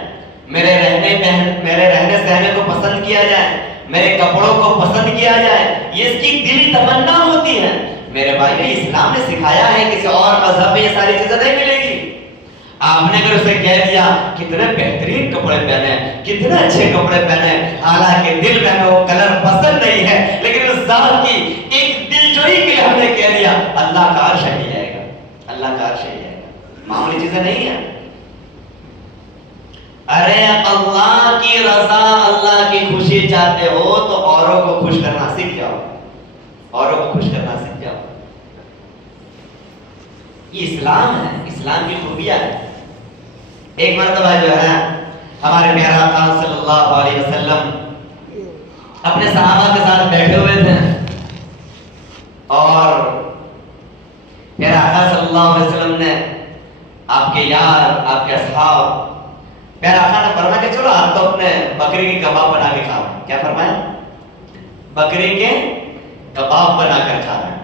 میرے رہنے سہنے کو پسند کیا جائے، میرے کپڑوں کو پسند کیا جائے. یہ اس کی دلی تمنا ہوتی ہے. میرے بھائی اسلام نے سکھایا ہے کسی اور مذہب میں یہ ساری چیزیں نہیں ملے گی. آپ نے اگر اسے کہہ دیا کتنے بہترین کپڑے پہنے، کتنے اچھے کپڑے پہنے، حالانکہ دل میں وہ کلر پسند نہیں ہے، لیکن اس ذات کی ایک دل جوئی کے لیے ہم نے کہہ دیا، اللہ کا عرش ہل جائے گا، اللہ کا عرش ہل جائے گا. معمولی چیزیں نہیں ہیں. ارے اللہ کی رضا، اللہ کی خوشی چاہتے ہو تو اوروں کو خوش کرنا سیکھ جاؤ، اوروں کو خوش کرنا سیکھ جاؤ. یہ اسلام ہے، اسلام کی خوبیاں ہے. ایک مرتبہ جو ہے ہمارے پیارا آقا صلی اللہ علیہ وسلم اپنے صحابہ کے ساتھ بیٹھے ہوئے تھے اور پیارا آقا صلی اللہ علیہ وسلم نے آپ کے یار، آپ کے اصحاب، پیارا آقا نے فرمایا کہ چلو آپ تو اپنے بکری کے کباب بنا کے کھاؤ. کیا فرمایا؟ بکری کے کباب بنا کر کھا رہے ہیں.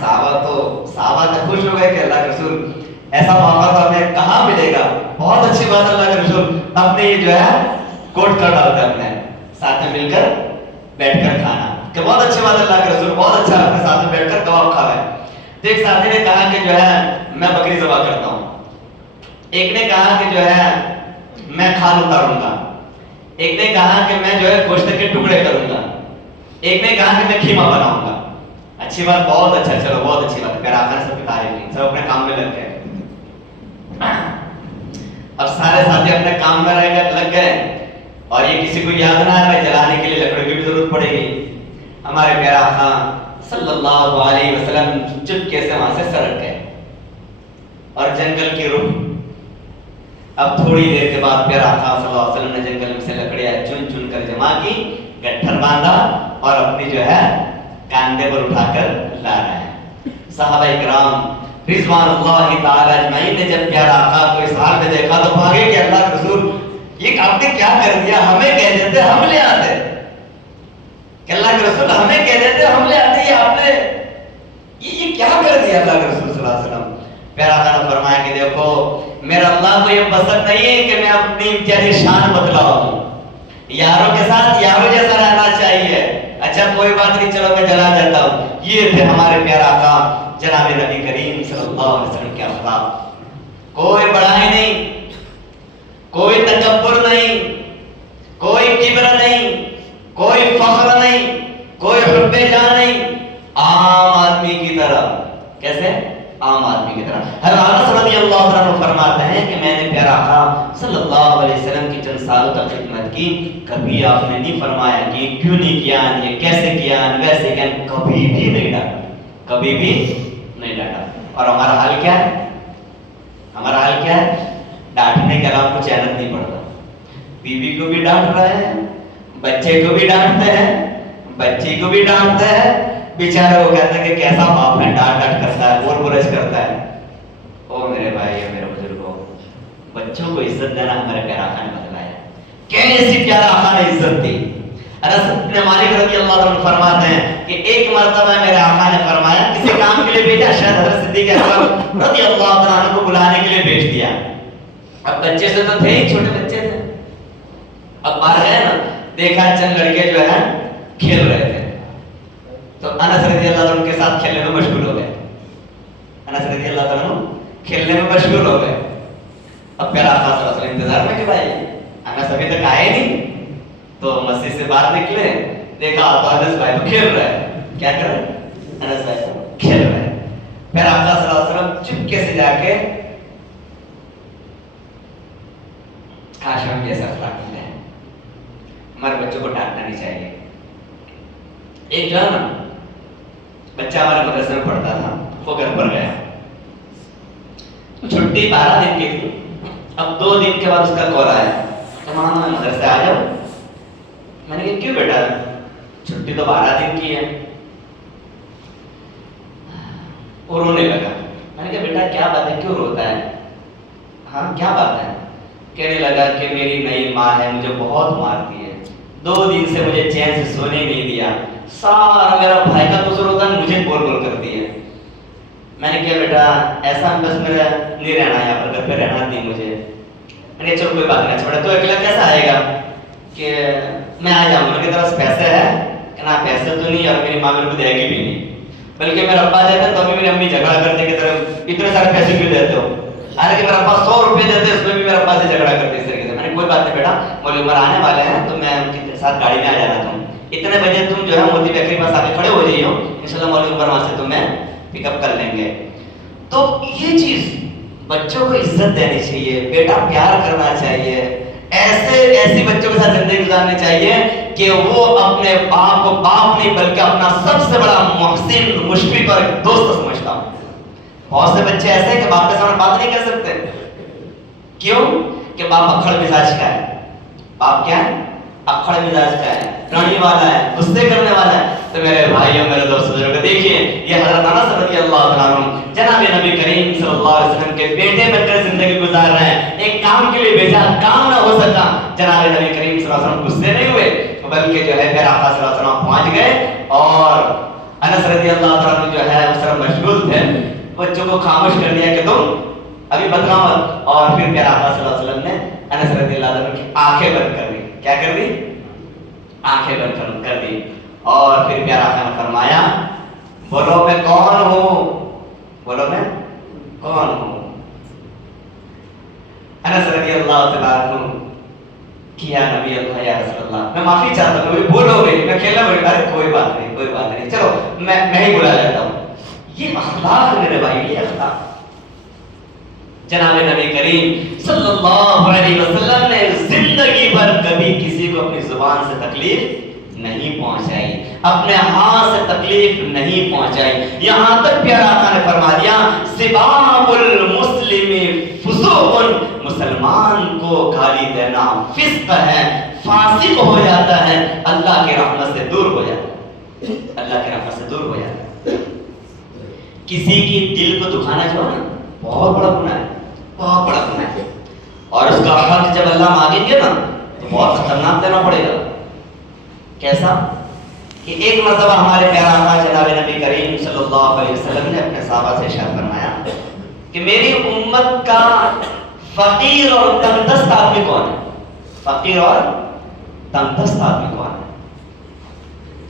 صحابہ تو خوش ہو گئے کہ اللہ کے رسول ایسا موقع تو ہمیں کہاں ملے گا. بہت اچھی بات اللہ کے رسول اپنے یہ جو ہے کوٹ کر ڈالتے ہیں اپنے ساتھ میں مل کر بیٹھ کر کھانا، کہ بہت اچھی بات اللہ کے رسول بہت اچھا اپنے ساتھ میں بیٹھ کر کباب کھا رہے ہیں. تو ایک ساتھی نے کہا کہ جو ہے میں بکری ذبح کرتا ہوں. ایک نے کہا کہ جو ہے میں کھال اتاروں گا. ایک نے کہا کہ میں جو ہے گوشت کے ٹکڑے کروں گا. ایک نے کہا کہ میں کھیما بناؤں گا. اچھی بات، بہت اچھا، چلو بہت اچھی بات. پھر آخر سب کی تعریف کی، سب اپنے کام میں لگ گئے. اب سارے ساتھی اپنے کام میں لگ گئے اور یہ کسی کو یاد نہ آ رہا ہے جلانے کے لیے لکڑی کی بھی ضرورت پڑے گی. ہمارے پیارا آقا صلی اللہ علیہ وسلم چپکے سے وہاں سے سرک گئے اور جنگل کی رخ. اب تھوڑی دیر کے بعد پیارا آقا صلی اللہ علیہ وسلم نے جنگل میں سے لکڑیاں چن چن کر جمع کی، گٹھر باندھا اور اپنی جو ہے کاندھے پر اٹھا کر لا رہے ہیں. صحابہ اکرام رضوان اللہ تعالی اجمعین نے جب پیارا آقا کو اس حال میں دیکھا تو بھاگے کہ اللہ کے رسول یہ آپ نے کیا کر دیا، ہمیں کہہ دیتے ہم لے آتے. کہ اللہ کے رسول ہمیں کہہ دیتے ہم لے آتے، یہ آپ نے یہ کیا کر دیا اللہ کے رسول صلی اللہ علیہ وسلم. پیارا آقا نے فرمایا کہ دیکھو میرا اللہ کو یہ پسند نہیں ہے کہ میں اپنی امتیازی شان بتلاؤں. یاروں کے ساتھ یاروں جیسا رہنا چاہیے. اچھا کوئی بات نہیں, چلو میں چلا جاتا ہوں. یہ تھے ہمارے پیارا آقا جناب نبی کریم صلی اللہ علیہ وسلم کے اخلاق. کوئی بڑائی نہیں, کوئی تکبر نہیں, کوئی کبر نہیں, کوئی فخر نہیں, کوئی حب جاں نہیں. عام آدمی کی طرح. کیسے؟ عام آدمی کی طرح. حضرت انس رضی اللہ عنہ فرماتے ہیں کہ میں نے پیارا آقا صلی اللہ علیہ وسلم کی چند سالوں تک خدمت کی, کبھی آپ نے نہیں فرمایا کہ یہ کیوں نہیں کیا, یہ کیسے کیا, ویسے کیا, کبھی بھی نہیں ڈانٹا, کبھی بھی نہیں ڈانٹا. اور ہمارا حال کیا ہے؟ ہمارا حال کیا ہے؟ ڈانٹنے کے علاوہ کچھ احمد نہیں پڑتا. بیوی کو بھی ڈانٹ رہا ہے, بچے کو بھی ڈانٹتے ہیں, بچی کو بھی ڈانٹتے ہیں. بیچارے وہ کہتے ہیں کہ کیسا باپ ہے, ڈانٹ ڈانٹ کرتا ہے, بول برش کرتا ہے. او میرے بھائی اور میرے بزرگوں, بچوں کو عزت دینا ہمارے پیارا آقا نے بتلایا. کیسی پیارا آقا نے عزت دی. انس بن مالک رضی اللہ عنہ فرماتے ہیں کہ ایک مرتبہ میرے آقا نے فرمایا, کسی کام کے لیے بھیجا, شاید حضرت صدیق اکبر رضی اللہ عنہ کو بلانے کے لیے بھیج دیا. اب بچے سے تو تھے ہی, چھوٹے بچے تھے. اب باہر ہے نا, دیکھا چند لڑکے جو ہے کھیل رہے تھے, تو انس رضی اللہ عنہ کے ساتھ کھیلنے میں مشغول ہو گئے. انس رضی اللہ عنہ کھیلنے میں مشغول ہو گئے. اب پیارا آقا صلی اللہ علیہ وسلم انتظار میں کہ بھائی انس ابھی تک آئے نہیں. تو مسجد سے باہر نکلے, دیکھا تو انس بھائی تو کھیل رہے ہیں. کیا کر رہے ہیں؟ انس بھائی تو کھیل رہے ہیں. پیارا آقا صلی اللہ علیہ وسلم چپکے سے جا کے, کاش ہم جیسا اخلاق ملے, ہمارے بچوں کو ڈانٹنا نہیں چاہیے. ایک جو ہے نا بچہ ہمارے مدرسے میں پڑھتا تھا, وہ گھر پر گیا, چھٹی 12 دن کی تھی. اب 2 دن کے بعد اس کا کال آیا کہ ماما مدرسے آ جاؤ. میں نے کہا کیوں بیٹا, چھٹی تو 12 دن کی ہے. وہ رونے لگا. میں نے کہا بیٹا کیا بات ہے, کیوں روتا ہے؟ ہاں کیا بات ہے؟ کہنے لگا کہ میری نئی ماں ہے, مجھے بہت مارتی ہے, 2 دن سے مجھے چین سے سونے نہیں دیا, سارا میرا بھائی کا قصور ہوتا ہے, مجھے بول بول کرتی ہے. میں نے کہا بیٹا ایسا بس میرا نہیں رہنا, یہاں پر گھر پہ رہنا نہیں مجھے. میں نے چلو کوئی بات نہیں, چھوڑا تو اکیلا کیسا آئے گا, کہ میں آ جاؤں گا. میرے پاس پیسے ہے کہ نا, پیسے تو نہیں, اور میری ماں میرے کو دے گی بھی نہیں, بلکہ میرا ابا دیتا تو ابھی میری امی جھگڑا کرتے کہ اتنے سارے پیسے کیوں دیتے ہو. حالانکہ میرا ابا 100 روپے دیتے, اس میں بھی میرا ابا سے جھگڑا کرتے اس طریقے سے. میں نے کوئی بات نہیں بیٹا, مولی عمر آنے والے ہیں تو میں ان کے ساتھ گاڑی میں آ جانا تھا, اتنے بجے تم جو ہے موتی بیکری پاس آ کے کھڑے ہو جائیے, انشاءاللہ مولی عمر وہاں سے تمہیں پک اپ کر لیں گے. تو یہ چیز بچوں کو عزت دینی چاہیے, بیٹا پیار کرنا چاہیے, ایسی بچوں کے ساتھ زندگی گزارنی چاہیے کہ وہ اپنے باپ کو باپ نہیں بلکہ اپنا سب سے بڑا محسن, مشفق اور دوست سمجھتا ہوں. بہت سے بچے ایسے ہیں کہ باپ کے سامنے بات نہیں کر سکتے. کیوں؟ کہ باپ اکھڑ مزاج کا ہے. باپ کیا ہے؟ اکھڑ مزاج کا ہے, ڈرانے والا ہے, غصے کرنے والا ہے. تو میرے بھائیوں میرے دوستوں دیکھیے, یہ حضرت انس رضی اللہ عنہ جناب نبی کریم صلی اللہ علیہ وسلم کے بیٹے بن کر زندگی گزار رہے ہیں. ایک کام کے لیے بھیجا, کام نہ ہو سکا, جناب نبی کریم صلی اللہ علیہ وسلم غصے نہیں ہوئے, بلکہ جو ہے پیارا آقا صلی اللہ علیہ وسلم پہنچ گئے. اور انس رضی اللہ عنہ جو ہے اس طرح مشغول تھے, بچوں کو خاموش کر دیا کہ تم ابھی بتلاؤ مت. اور پھر پیارا آقا صلی اللہ علیہ وسلم نے انس رضی اللہ عنہ کی آنکھیں بند کر دی. کیا کر دی؟ آنکھیں بند کر دی. اور پھر پیارا آقا نے فرمایا, بولو میں کون ہوں, بولو میں کون ہوں. انس رضی اللہ تعالیٰ عنہ کیا نبی اللہ یا رسول اللہ, میں معافی چاہتا ہوں, بولو گے میں کھیلنا بولوں. ارے کوئی بات نہیں, کوئی بات نہیں, چلو میں ہی بلا لیتا ہوں. یہ اخلاق میرے بھائی, یہ اخلاق جناب نبی کریم صلی اللہ علیہ وسلم نے زندگی بھر کبھی کسی کو اپنی زبان سے تکلیف نہیں پہنچائی, اپنے ہاتھ سے تکلیف نہیں پہنچائی. یہاں تک پیارا آقا نے فرما دیا, سباب المسلم فسوق, مسلمان کو گالی دینا فسق ہے, فاسق ہو جاتا ہے, اللہ کی رحمت سے دور ہو جاتا ہے, اللہ کی رحمت سے دور ہو جاتا ہے. کسی کی دل کو دکھانا جو ہے نا بہت بڑا گناہ ہے, بہت بڑا گناہ ہے. اور اس کا حق جب اللہ مانگیں گے نا تو بہت خطرناک دینا پڑے گا. کیسا؟ کہ ایک مرتبہ ہمارے پیارا آقا جناب نبی کریم صلی اللہ علیہ وسلم نے اپنے صحابہ سے ارشاد فرمایا کہ میری امت کا فقیر اور تنگدست آدمی کون ہے؟ فقیر اور تنگدست آدمی کون ہے؟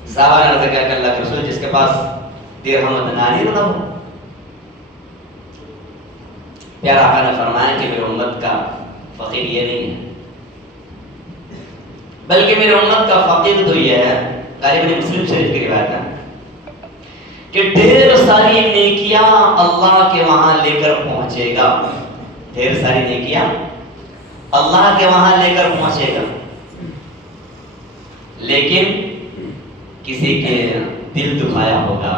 صحابہ نے عرض کیا کہ اللہ کے رسول جس کے پاس درہم و دینار نہ ہو. پیارا آقا نے فرمایا کہ میری امت کا فقیر یہ نہیں ہے، بلکہ میری امت کا فقیر تو یہ ہے، غالباً مسلم شریف کی روایت ہے، کہ ڈھیر ساری نیکیاں اللہ کے وہاں لے کر پہنچے گا. ڈھیر ساری نیکیاں اللہ کے وہاں لے کر پہنچے گا، لیکن کسی کے دل دکھایا ہوگا،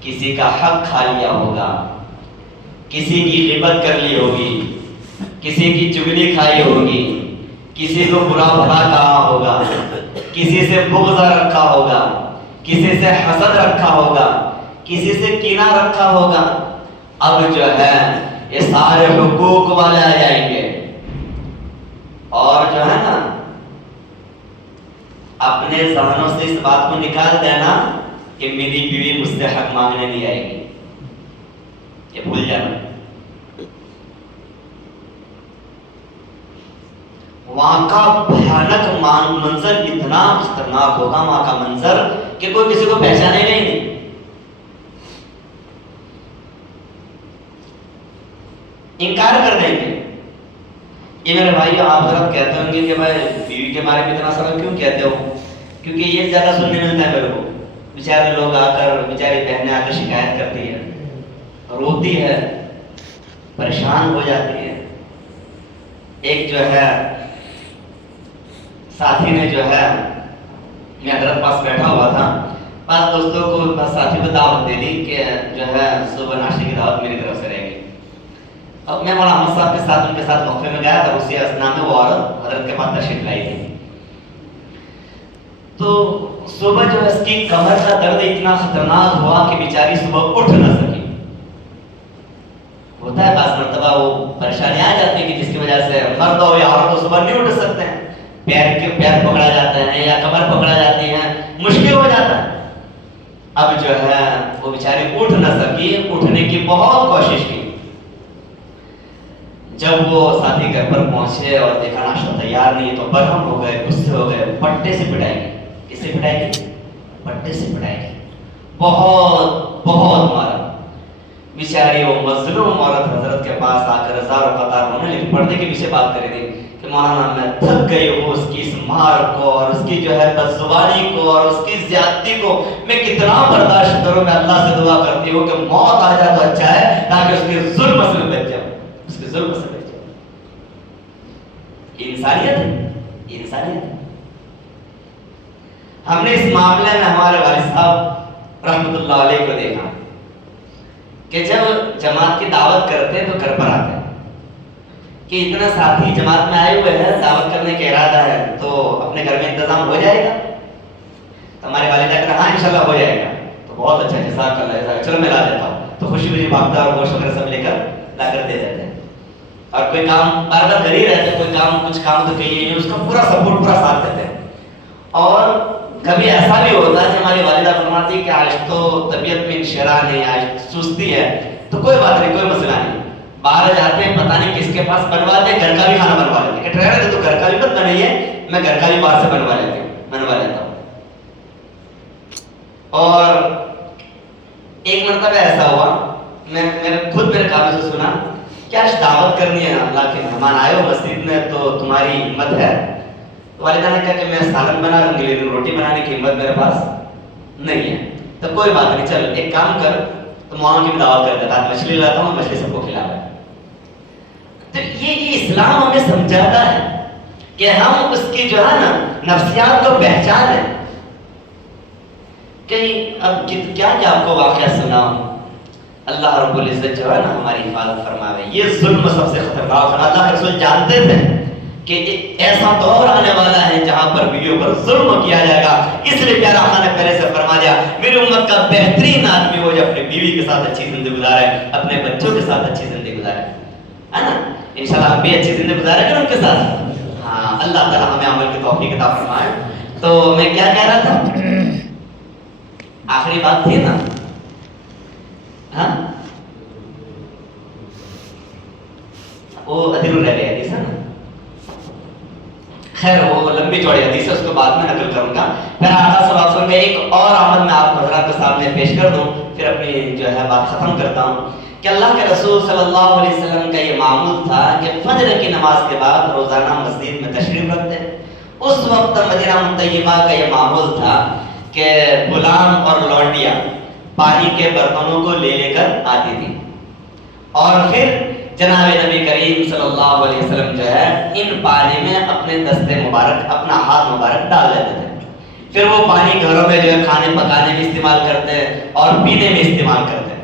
کسی کا حق کھا لیا ہوگا، کسی کی غیبت کر لی ہوگی، کسی کی چگلی کھائی ہوگی، کسی کو برا بھلا کہا ہوگا، کسی سے بغض رکھا ہوگا، کسی سے حسد رکھا ہوگا، کسی سے کینہ رکھا ہوگا. اب جو ہے یہ سارے حقوق والے آ جائیں گے اور جو ہے نا اپنے ذہنوں سے اس بات کو نکال دینا کہ میری بیوی مجھ سے حق مانگنے نہیں آئے گی، یہ بھول جانا. وہاں کا بھیانک منظر اتنا خطرناک ہوگا، وہاں کا منظر کہ کوئی کسی کو پہچانے گا ہی نہیں. انکار کر دیں گے. یہ میرے بھائی آپ حضرت کہتے ہوں گے کہ میں بیوی کے بارے میں اتنا سارا کیوں کہتے ہو؟ کیونکہ یہ زیادہ سننے ملتا ہے میرے کو. بیچارے لوگ آ کر، بیچاری بہنیں آ کر شکایت کرتی ہے، روتی ہے، پریشان ہو جاتی ہے. ایک جو ہے ساتھی نے جو ہے، میں حضرت پاس بیٹھا ہوا تھا، پاس دوستوں کو ساتھی کو دعوت دے دی کہ جو ہے صبح ناشتے کی دعوت میری طرف سے رہے گی. اب میں مولانا احمد صاحب کے ساتھ ان کے ساتھ وقفے میں گیا تھا، اسی اسنا میں وہ عورت حضرت کے پاس تشریف لائی تھی. تو صبح جو اس کی کمر کا درد اتنا خطرناک ہوا کہ بیچاری صبح اٹھ نہ سکی. ہوتا ہے بعض مرتبہ وہ پریشانی آ جاتی ہے کہ جس کی وجہ سے مرد ہو یا عورت صبح نہیں اٹھ سکتے ہیں، پیر پکڑا جاتا ہے یا کمر پکڑا جاتی ہے، مشکل ہو جاتا ہے. اب جو ہے وہ بیچاری اٹھ نہ سکی، اٹھنے کی بہت کوشش کی. جب وہ ساتھی گھر پر پہنچے اور دیکھا ناشتہ تیار نہیں تو برہم ہو گئے، غصے ہو گئے، پٹے سے پٹائی کی. کس سے پٹائی کی؟ پٹے سے پٹائی کی. بہت بہت مارا. بیچاری وہ مظلوم عورت حضرت کے پاس آ کر ہزار و قطار رونے لگی. پردے کے پیچھے بات کری تھی کہ مولانا میں تھک گئی ہوں اس کی اس مار کو اور اس کی جو ہے بدزبانی کو اور اس کی زیادتی کو میں کتنا برداشت کروں. میں اللہ سے دعا کرتی ہوں کہ موت آ جائے تو اچھا ہے، تاکہ اس کے ظلم سے بچ جاؤں، اس کے ظلم سے بچ جاؤں. یہ انسانیت ہے، یہ انسانیت ہے. ہم نے اس معاملے میں ہمارے والد صاحب رحمۃ اللہ علیہ کو دیکھا کہ جب جماعت کی دعوت کرتے ہیں تو گھر پر آتے ہیں کہ اتنا ساتھی جماعت میں آئے ہوئے ہیں، دعوت کرنے کا ارادہ ہے تو اپنے گھر میں انتظام ہو جائے گا. تو ہمارے والدہ کہتے ہیں ہاں انشاءاللہ ہو جائے گا. تو بہت اچھا، جزاک اللہ جزاک، چلو میں لا دیتا ہوں. تو خوشی خوشی بھاگتا اور گوشت وغیرہ سب لے کر لا کر دے دیتے ہیں. اور کوئی کام بار بار کر ہی رہتے، کوئی کام کچھ کام تو کہیے نہیں، اس کا پورا سپورٹ، پورا ساتھ دیتے ہیں. اور کبھی ایسا بھی ہوتا ہے کہ ہماری والدہ فرماتی ہے کہ آج تو طبیعت میں انشراح نہیں، آج سستی ہے، تو کوئی بات نہیں، کوئی مسئلہ نہیں. باہر جاتے ہیں پتہ نہیں کس کے پاس بنواتے ہیں، گھر کا بھی کھانا بنوا لیتے ہیں کہ ڈرائیور ہے تو گھر کا بھی مت بنائیے، میں گھر کا بھی باہر سے بنوا لیتا ہوں. اور ایک مرتبہ ایسا ہوا، میں خود میرے کانوں سے سنا کہ آج دعوت کرنی ہے، اللہ کے مہمان آئے ہو مسجد میں تو تمہاری ہمت ہے. والدہ نے کہا کہ میں سالن بنا لوں گی لیکن روٹی بنانے کی ہمت میرے پاس نہیں ہے. تو کوئی بات نہیں، چل ایک کام کر، تو وہاں کی بھی دعوت کر دیتا، مچھلی لاتا ہوں، مچھلی سب کو کھلا رہا ہے. تو یہ اسلام ہمیں سمجھاتا ہے کہ ہم اس کی جو ہے نا نفسیات کو پہچان لیں. کہیں اب کیا آپ کو واقعہ سناؤں، اللہ رب العزت جو ہے نا ہماری حفاظت فرماوے. یہ ظلم سب سے خطرناک ہے. اللہ کے رسول جانتے تھے کہ ایسا دور آنے والا ہے جہاں پر بیویوں پر ظلم کیا جائے گا. اس لیے پیارا آقا نے پہلے سے فرما دیا میری امت کا بہترین آدمی وہ جو اپنی بیوی کے ساتھ اچھی زندگی گزارے، اپنے بچوں کے ساتھ اچھی زندگی گزارے، ہے نا. انشاءاللہ آپ بھی اچھی زندگی گزارے گا ان کے ساتھ. ہاں، اللہ تعالیٰ ہمیں عمل کی توفیق عطا فرمائے. تو میں کیا کہہ رہا تھا، آخری بات تھی نا، ہاں وہ ادھر رہ گئی حدیث ہے نا، خیر وہ لمبی چوڑی حدیث ہے، اس کو بعد میں نقل کروں گا. پھر آقا صلی اللہ علیہ وسلم کا ایک اور آمد میں آپ حضرات کے سامنے پیش کر دوں، پھر اپنی جو ہے بات ختم کرتا ہوں. کہ اللہ کے رسول صلی اللہ علیہ وسلم کا یہ معمول تھا کہ فجر کی نماز کے بعد روزانہ مسجد میں تشریف رکھتے. اس وقت مدینہ منطقہ کا یہ معمول تھا کہ غلام اور لونڈیاں پانی کے برتنوں کو لے لے کر آتی تھی، اور پھر جناب نبی کریم صلی اللہ علیہ وسلم جو ہے ان پانی میں اپنے دستے مبارک، اپنا ہاتھ مبارک ڈال دیتے تھے. پھر وہ پانی گھروں میں جو ہے کھانے پکانے میں استعمال کرتے ہیں اور پینے میں استعمال کرتے ہیں.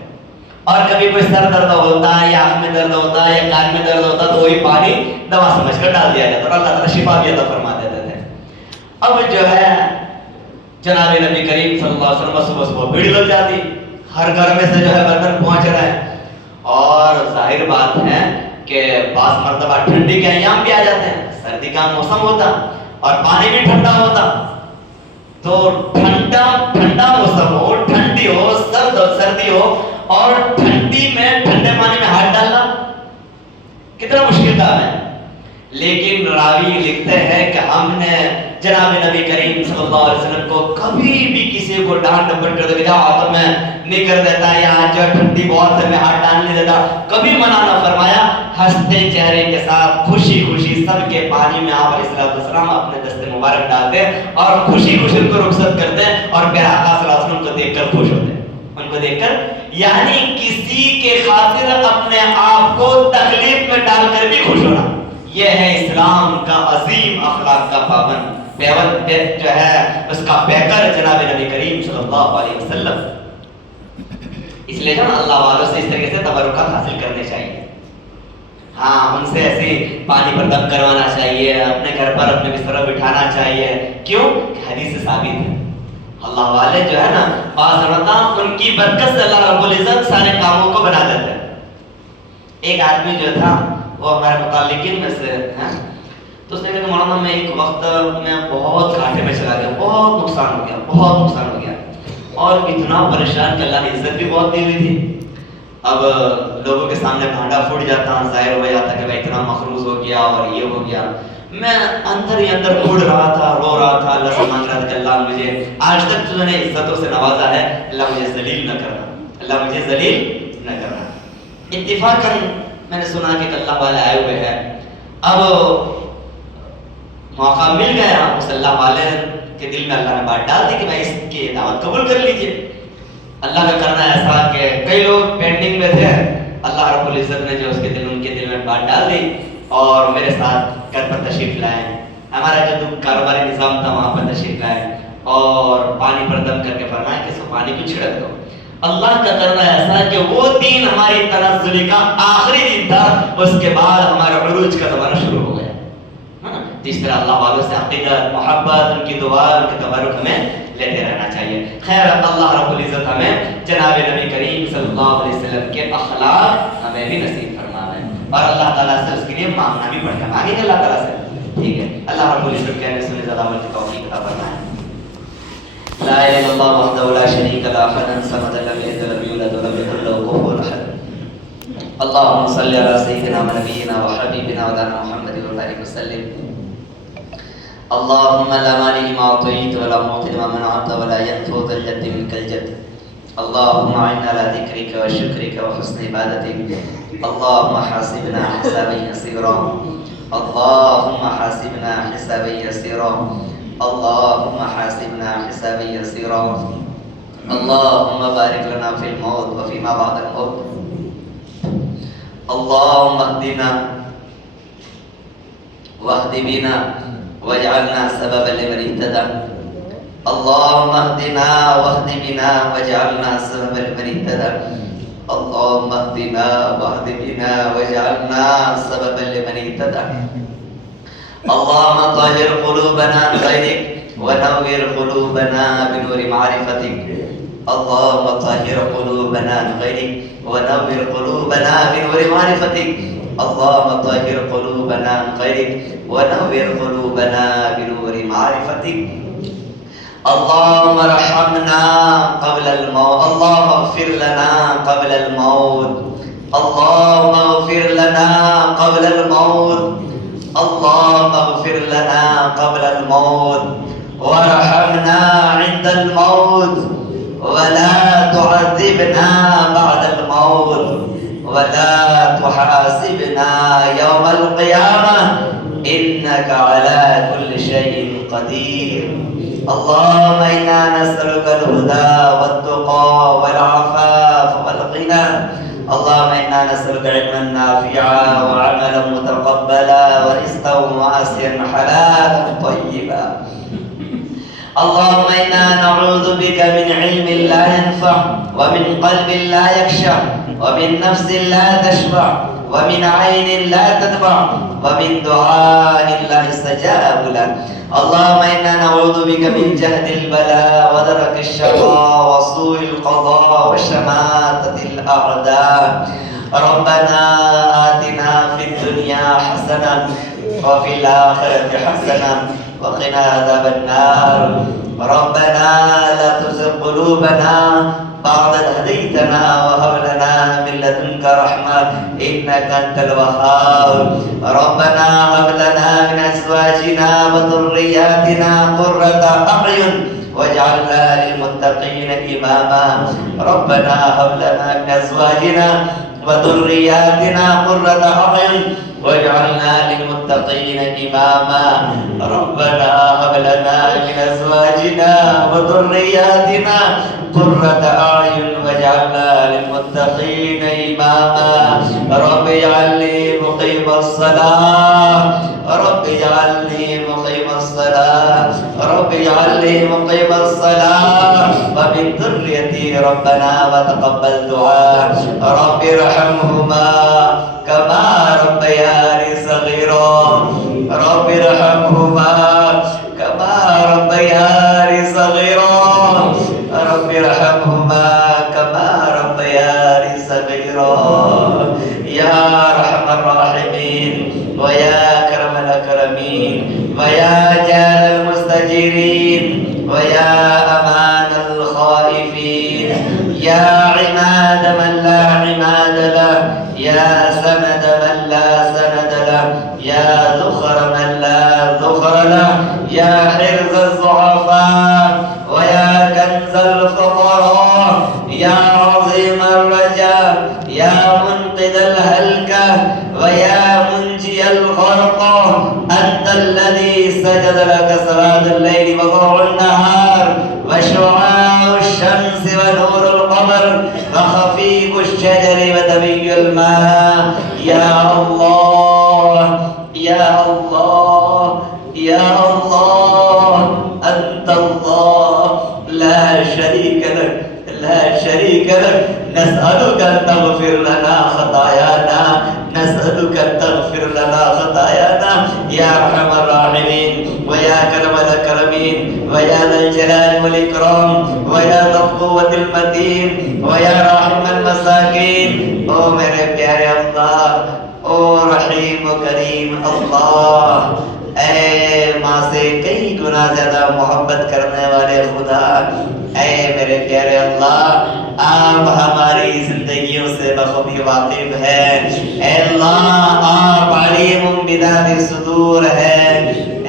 اور کبھی کوئی سر درد ہوتا ہے یا آنکھ میں درد ہوتا ہے یا کان میں درد ہوتا ہے تو وہی پانی دوا سمجھ کر ڈال دیا جاتا اور اللہ تعالیٰ شفا بھی عطا فرما دیتے تھے. اب جو ہے جناب نبی کریم صلی اللہ علیہ وسلم صبح صبح بھیڑ لگ جاتی، ہر گھر میں سے جو ہے برتن پہنچ رہے ہیں، اور ظاہر بات ہے کہ بعض مرتبہ ٹھنڈی کے ایام بھی آ جاتے ہیں، سردی کا موسم ہوتا اور پانی بھی ٹھنڈا ہوتا. تو ٹھنڈا موسم ہو، ٹھنڈی ہو، سردی ہو، اور ٹھنڈی میں ٹھنڈے پانی میں ہاتھ ڈالنا کتنا مشکل کام ہے. لیکن راوی لکھتے ہیں کہ ہم نے جناب نبی کریم صلی اللہ علیہ وسلم کو کبھی بھی کسی کو ڈانٹ ڈپٹ کر دے جاؤ تو میں نہیں کر دیتا، یا جو ٹھنڈی بہت ہے میں ہاتھ ڈال نہیں دیتا، کبھی منع نہ فرمایا. ہنستے چہرے کے ساتھ خوشی خوشی سب کے پانی میں آپ علیہ السلام اپنے دستے مبارک ڈالتے اور خوشی خوشی ان کو رخصت کرتے، اور پھر آقا صلی اللہ علیہ وسلم کو دیکھ کر خوش ہوتے. ان کو دیکھ کر یعنی کسی کے خاطر اپنے آپ کو تکلیف میں ڈال کر بھی خوش ہونا، یہ ہے اسلام کا عظیم اخلاق کا پابند جو ہے اس کا پیکر جناب نبی کریم صلی اللہ علیہ وسلم. اس لیے جو اللہ والوں سے اس طریقے سے تبرکات حاصل کرنے چاہیے. ہاں ان سے ایسے پانی پر دم کروانا چاہیے، اپنے گھر پر اپنے بستر بٹھانا چاہیے. کیوں؟ حدیث سے ثابت ہے. اللہ والے جو ہے نا بعض مرتبہ ان کی برکت سے اللہ رب العزت سارے کاموں کو بنا دیتا ہے. ایک آدمی جو تھا وہ ہمارے متعلقین میں سے ہے، تو اس نے کہا کہ مولانا میں ایک وقت میں بہت گھاٹے میں چلا گیا، بہت نقصان ہو گیا اور اتنا پریشان کہ اللہ نے عزت بھی بہت دی ہوئی تھی. اب لوگوں کے سامنے بھانڈا پھوٹ جاتا، ظاہر ہو جاتا کہ بھائی اتنا مخروض ہو گیا اور یہ ہو گیا. میں اندر ہی اندر اڑ رہا تھا، رو رہا تھا، اللہ سے مانگ رہا تھا کہ اللہ مجھے آج تک جو نے عزتوں سے نوازا ہے، اللہ مجھے ذلیل نہ کرنا، اللہ مجھے ذلیل نہ کرنا. اتفاقاً میں نے سنا کہ اللہ والے آئے ہوئے ہیں. اب موقع مل گیا، اس اللہ والے کے دل میں اللہ نے بات ڈال دی کہ بھائی اس کی دعوت قبول کر لیجئے. اللہ کا کرنا ایسا کہ کئی لوگ پینڈنگ میں تھے، اللہ رب العزت نے جو اس کے دل ان کے دل میں بات ڈال دی اور میرے ساتھ گھر پر تشریف لائے. ہمارا جو کاروباری نظام تھا وہاں پر تشریف لائے اور پانی پر دم کر کے فرمایا کہ اس کو پانی کو چھڑک دو. اللہ کا کرنا ایسا کہ وہ دن ہماری تنزلی کا آخری دن تھا، اس کے بعد ہمارا عروج کا زمانہ شروع ہو گیا. جس طرح اللہ والوں سے عقیدت، محبت، ان کی دعا، ان کے تبرک ہمیں لیتے رہنا چاہیے. خیر اللہ رب العزت ہمیں جناب نبی کریم صلی اللہ علیہ وسلم کے اخلاق ہمیں بھی نصیب فرمائے اور اللہ تعالیٰ سے اس کے لیے مانگنا بھی پڑتا ہے. مانگیں گے اللہ تعالیٰ سے، ٹھیک ہے. اللہ رب العزت کہنے سنے زیادہ عمل کی توفیق عطا فرمائے. لا الہ الا اللہ وحدہ لا شریک لہ احد الصمد لم یلد ولم یولد ولم یکن لہ کفوا احد. اللهم صل على سيدنا ونبينا وحبيبنا مولانا محمد وبارك وسلم. اللهم لا مانع لما اعطيت ولا معطي لما منعت ولا ينفع ذا الجد منك الجد. اللهم اعنا على ذكرك وشكرك وحسن عبادتك. اللهم حاسبنا حسابا يسيرا. اللهم حاسبنا حسابا يسيرا. اللهم حاسبنا حسابا يسيرا. اللهم بارك لنا في الموت وفيما بعد الموت. اللهم اهدنا واهد بنا واجعلنا سببا لمن اهتدى. اللهم اهدنا واهد بنا واجعلنا سببا لمن اهتدى. اللهم اهدنا واهد بنا واجعلنا سببا لمن اهتدى. اللهم طهر قلوبنا بخيرك ونور قلوبنا بنور معرفتك. اللهم طهر قلوبنا بخيرك ونور قلوبنا بنور معرفتك. اللهم طهر قلوبنا بخيرك ونور قلوبنا بنور معرفتك. اللهم ارحمنا قبل الموت. اللهم اغفر لنا قبل الموت. اللهم اغفر لنا قبل الموت، اللهم اغفر لنا قبل الموت وارحمنا عند الموت ولا تعذبنا بعد الموت ولا تحاسبنا يوم القيامة إنك على كل شيء قدير. اللهم إنا نسألك الهدى والتقى والعفاف والغنى. اللهم إنا نسألك علما نافعا وعملا متقبلا ورزقا واسعا حلالا طيبا. اللهم إنا نعوذ بك من علم لا ينفع ومن قلب لا يخشع ومن نفس لا تشبع ومن عين لا تدمع ومن دعاء لا يستجاب له. اللهم إنا نعوذ بك من جهد البلاء ودرك الشقاء وسوء القضاء وشماتة الأعداء. ربنا آتنا في الدنيا حسنة وفي الآخرة حسنة وقنا عذاب النار. ربنا لا تزغ قلوبنا بعد إذ هديتنا وهب لنا من لدنك رحمة إنك أنت الوهاب. ربنا هب لنا من أزواجنا وذرياتنا قرة أعين واجعلنا للمتقين إماما. ربنا هب لنا من أزواجنا وذرياتنا قرة أعين واجعلنا للمتقين إماما. ربنا هب لنا من أزواجنا وذرياتنا قرة أعين واجعلنا للمتقين إماما. رب اجعلني مقيم الصلاة، رب اجعلني مقيم الصلاة، رب اجعلني مقيم الصلاة ومن ذريتي ربنا وتقبل دعاء. رب ارحمهما كما ربياني صغيرا، رب ارحمهما كما ربياني صغيرا، رب ارحمهما كما ربياني صغيرا. يا أرحم الراحمين ويا أكرم الأكرمين ويا جار المستجيرين ويا أمان الخائفين، يا عماد من لا عماد له، يا سند من لا سند له، يا ذخر من لا ذخر له، يا حرز الضعفاء ويا كنز الفقراء، يا عظيم الرجاء، يا منقذ الهلكة ويا منجي الغرقى. أنت الذي سجد لك سواد الليل وضوء النهار وشعاع الشمس ونور القمر وخفيف الشجر ودبي الماء. يا الله يا الله يا الله، أنت الله لا شريك لك لا شريك لك. نسألك أن تغفر لنا خطايانا، نسألك أن تغفر لنا خطايانا يا أرحم الراحمين ويا أكرم الأكرمين ويا ذا الجلال والإكرام ويا ذا القوة المتين ويا راحم المساكين. او میرے پیارے اللہ، او رحیم و کریم اللہ، اے ماں سے کئی گنا زیادہ محبت کرنے والے خدا، اے میرے پیارے اللہ، آپ ہماری زندگیوں سے بخوبی واقف ہیں. اے اللہ، آپ علیم بذات الصدور ہیں.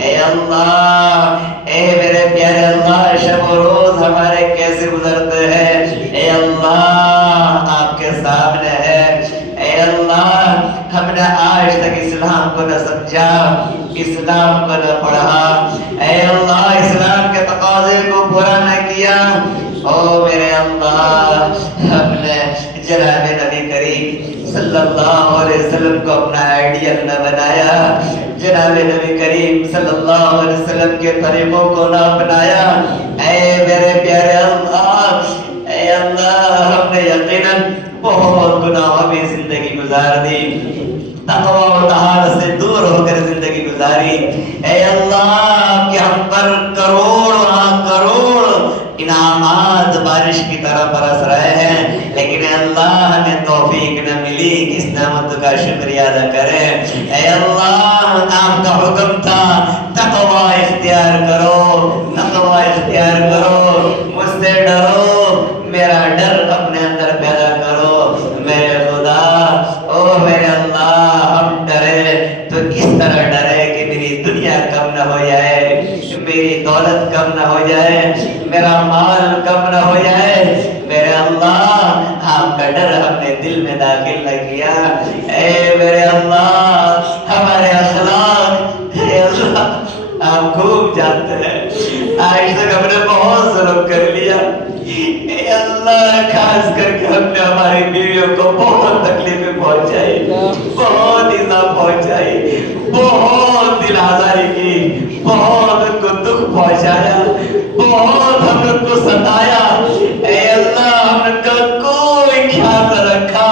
اے اللہ، اے میرے پیارے اللہ، شب و روز ہمارے کیسے گزرتے ہیں، اے اللہ آپ کے سامنے ہے. اے اللہ، ہم نے آج تک اسلام کو نہ سمجھا، اسلام کو نہ پڑھا، اے اللہ اسلام کے تقاضے کو پورا نہ کیا. او میرے اللہ، ہم نے جناب نبی کریم صلی اللہ علیہ وسلم کو اپنا آئیڈیل نہ بنایا، جناب نبی کریم صلی اللہ علیہ وسلم کے طریقوں کو نہ اپنایا. اے میرے پیارے اللہ، اے اللہ، ہم نے یقیناً بہت گناہوں میں زندگی گزار دی، تقوی و طہارت سے دور ہو کر زندگی گزاری. اے اللہ، کہ ہم پر کروڑ انعامات بارش کی طرح برس رہے ہیں، لیکن اے اللہ ہمیں توفیق نہ ملی کہ اس نعمت کا شکریہ ادا کریں. اے اللہ، آپ کا حکم تھا تقوی اختیار کرو، تقوی اختیار کرو، مجھ سے ڈرو، میرا ڈر اپنے اندر پیدا کرو. میرے خدا، ہو جائے، میری دولت کم نہ ہو جائے، میرا مال کم نہ ہو جائے، میرے اللہ آپ کا ڈر ہم نے دل میں داخل نہ کیا، اے میرے اللہ ہمارے اخلاق، اے اللہ آپ خوب جانتے ہیں آج تک ہم نے بہت ظلم کر لیا، اے اللہ خاص کر کے ہم نے ہماری بیویوں کو بہت تکلیفیں پہنچائی، بہت ایذا پہنچائی، بہت دل آزاری کی، بہت ان کو دکھ پہنچایا، بہت ہم ان کو ستایا، اے اللہ ہم ان کا کوئی خیال نہ رکھا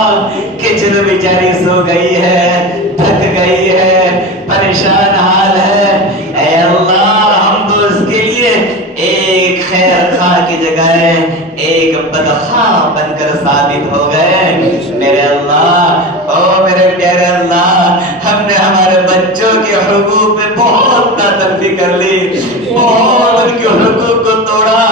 کہ چلو بیچاری سو گئی ہے، تھک گئی ہے، پریشان حال ہے، اے اللہ ہم تو اس کے لیے ایک خیر خواہ کی جگہ ایک بدخواہ بن کر ثابت ہو گئے، میرے اللہ او میرے پیارے اللہ ہم نے ہمارے بچوں کے حقوق میں بہت ناترفی کر لی، بہت ان کے حقوق کو توڑا،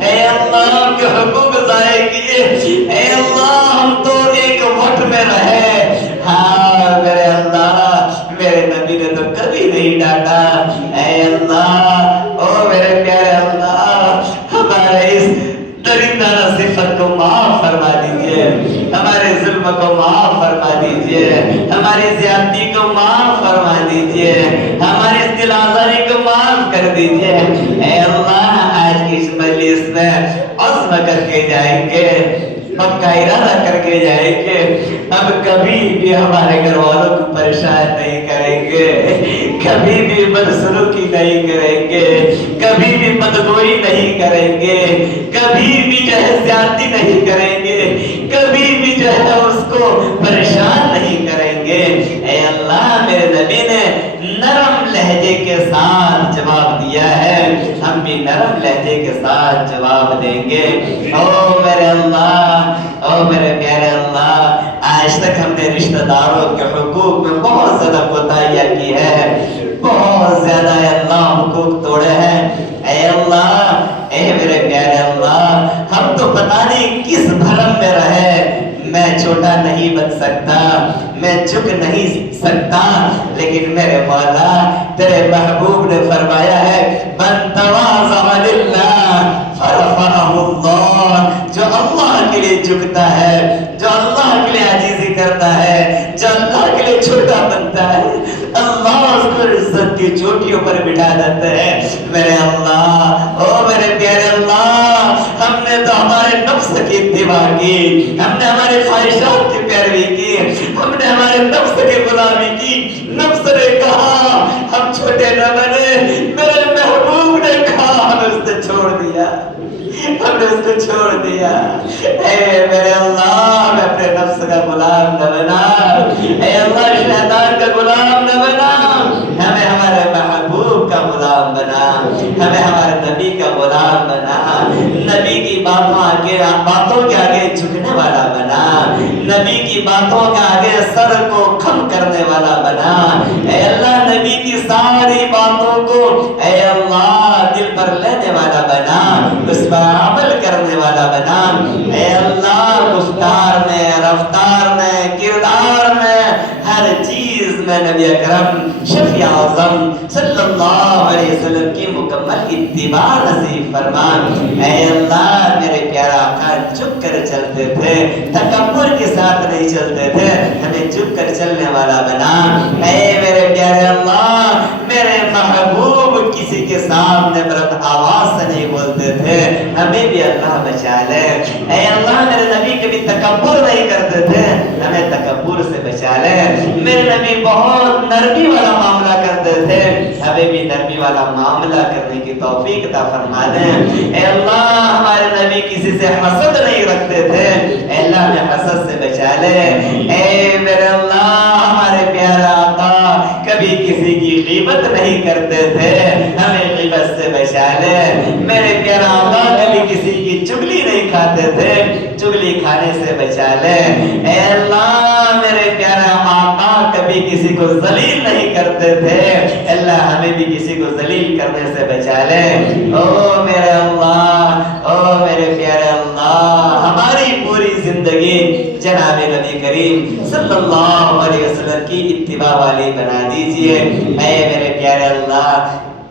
اے اللہ ان کے حقوق ضائع کیے، اے اللہ ہم تو ایک وقت میں رہے، ہاں میرے اللہ میرے نبی نے تو کبھی نہیں ڈانٹا، اے اللہ او میرے پیارے اللہ ہمارے اس درندانہ صفت کو معاف فرما دیجئے، ہمارے ظلم کو معاف فرما دیجئے، ہماری زیادتی کو معاف فرما دیجئے، ہماری اس دل آزاری کو معاف کر دیجئے، اے اللہ آج کی اس مجلس میں عزم کر کے جائیں گے، ہم کا ارادہ کر کے جائیں گے، اب کبھی بھی ہمارے گھر والوں کو پریشان نہیں کریں گے، کبھی بھی بدسلوکی نہیں کریں گے، کبھی بھی بدگوئی نہیں کریں گے، کبھی بھی جو ہے زیادتی نہیں کریں گے، کبھی بھی جو ہے اس کو پریشان نہیں کریں گے، اے اللہ میرے نبی نے نرم لہجے کے ساتھ جواب دیا ہے، ہم بھی نرم لہجے کے ساتھ جواب دیں گے، او میرے اللہ او میرے پیارے اللہ آج تک ہم نے رشتہ داروں کے حقوق میں بہت زیادہ کوتاہیاں کی ہے، بہت زیادہ اے اللہ حقوق توڑے ہیں، اے اللہ اے میرے پیارے اللہ ہم تو پتہ نہیں کس بھرم میں رہے، میں چھوٹا نہیں بن سکتا، میں جھک نہیں سکتا، لیکن میرے مولا تیرے محبوب نے فرمایا ہے من تواضع للہ فرفعہ اللہ، جو اللہ کے لیے جھکتا ہے، جو اللہ کے لیے عاجزی کرتا ہے، جو اللہ کے لیے چھوٹا بنتا ہے، اللہ اس کو عزت کی چوٹیوں پر بٹھا دیتا ہے، میرے اللہ او میرے پیارے اللہ ہم نے تو ہمارے نفس کی اتباع کی، ہم نے ہمارے خواہشات کی پیروی کی، ہم نے ہمارے نفس کی غلامی کی، نفس نے کہا ہم چھوٹے نہ بنے، میرے محبوب نے کہا ہم اس نے چھوڑ دیا، ہم نے اس کو چھوڑ دیا، اے میرے اللہ میں اپنے نفس کا غلام نہ بنا، اے اللہ شیطان کا غلام نہ بنا، ہمیں ہمارے محبوب کا غلام بنا، ہمیں ہمارے نبی کا غلام بنا، نبی کی باتوں کے آگے جھکنے والا بنا، نبی کی باتوں کے آگے سر کو خم کرنے والا بنا، اے اللہ نبی کی ساری باتوں کو اے اللہ دل پر لینے والا بنا، اس پر عمل کرنے والا بنا، اے اللہ گفتار میں، رفتار میں، کردار میں، ہر چیز میں نبی اکرم شفیع اعظم صلی اللہ علیہ وسلم کی مکمل اتباع نصیب فرما، اے اللہ میرے پیارا آقا جھک کر چلتے تھے، تکبر کے ساتھ نہیں چلتے تھے، ہمیں جھک کر چلنے والا بنا، اے میرے پیارے اللہ میرے محبوب کسی کے سامنے بلند آواز سے نہیں بولتے تھے، ہمیں بھی اللہ بچا لے، اے اللہ میرے نبی کبھی تکبر نہیں کرتے تھے، ہمیں تکبر سے بچا لے، میرے نبی بہت نرمی والا معاملہ کرتے تھے، ہمیں بھی نرمی والا معاملہ کرنے کی توفیق عطا فرما دیں، اے اللہ ہمارے نبی کسی سے حسد نہیں رکھتے تھے، اے اللہ ہمیں حسد سے بچا لے، اے میرے اللہ ہمارے پیارے آقا کبھی کسی کی غیبت نہیں کرتے تھے، ہمیں غیبت سے بچا لے، میرے پیارے آقا کبھی کسی کی چگلی نہیں کھاتے تھے، چگلی کھانے سے بچا لے، اے اللہ میرے پیارے آقا کبھی کسی کو ذلیل نہیں کرتے تھے، اللہ ہمیں بھی کسی کو ذلیل کرنے سے بچا لے، او میرے اللہ او میرے پیارے اللہ ہماری پوری زندگی جناب نبی کریم صلی اللہ علیہ وسلم کی اتباع والی بنا دیجئے، اے میرے پیارے اللہ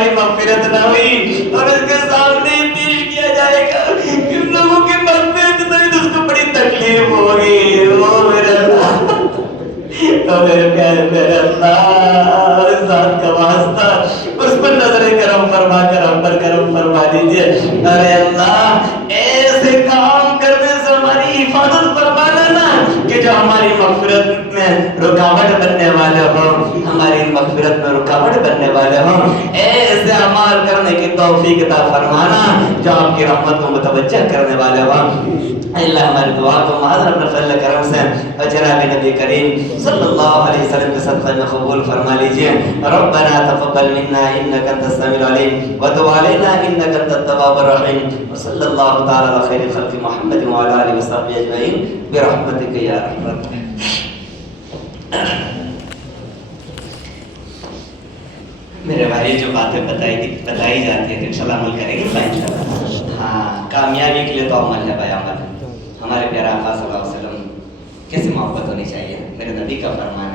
ہماری مغفرت نہ ہوئی اور اس کے سامنے پیش کیا جائے گا کہ لوگوں کی مغفرت نہیں تو اس کو بڑی تکلیف ہوگی. او میرے اللہ تو میرے اللہ اس ذات کا واسطہ اس پر نظر کرم فرما کر ہم پر کرم فرما دیجئے. ارے اللہ ایسے کام کرنے سے ہماری حفاظت فرمانا نا کہ جو ہماری مغفرت میں رکاوٹ بننے والے ہوں, ہماری مغفرت میں رکاوٹ بننے والے ہوں. ایسے اعمال کرنے کی توفیق عطا فرمانا جو آپ کی رحمت کو متوجہ کرنے والے ہوں. اللہ ہماری دعا کو معاذ اپنے فضل کرم سے اور جناب نبی کریم صلی اللہ علیہ وسلم کے صدقے میں قبول فرما لیجئے. ربنا تقبل منا انك انت السميع العليم وتب علينا انك انت التواب الرحيم وصلى الله تعالى على خير خلق محمد وعلى اله وصحبه اجمعين برحمتك يا ارحم الراحمين. میرے بھائی جو باتیں بتائی جاتی ہیں انشاءاللہ عمل کریں گے انشاءاللہ. ہاں کامیابی کے لیے تو عمل ہے بھائی, عمل ہے. ہمارے پیارے آقا صلی اللہ علیہ وسلم کیسے محبت ہونی چاہیے, میرے نبی کا فرمان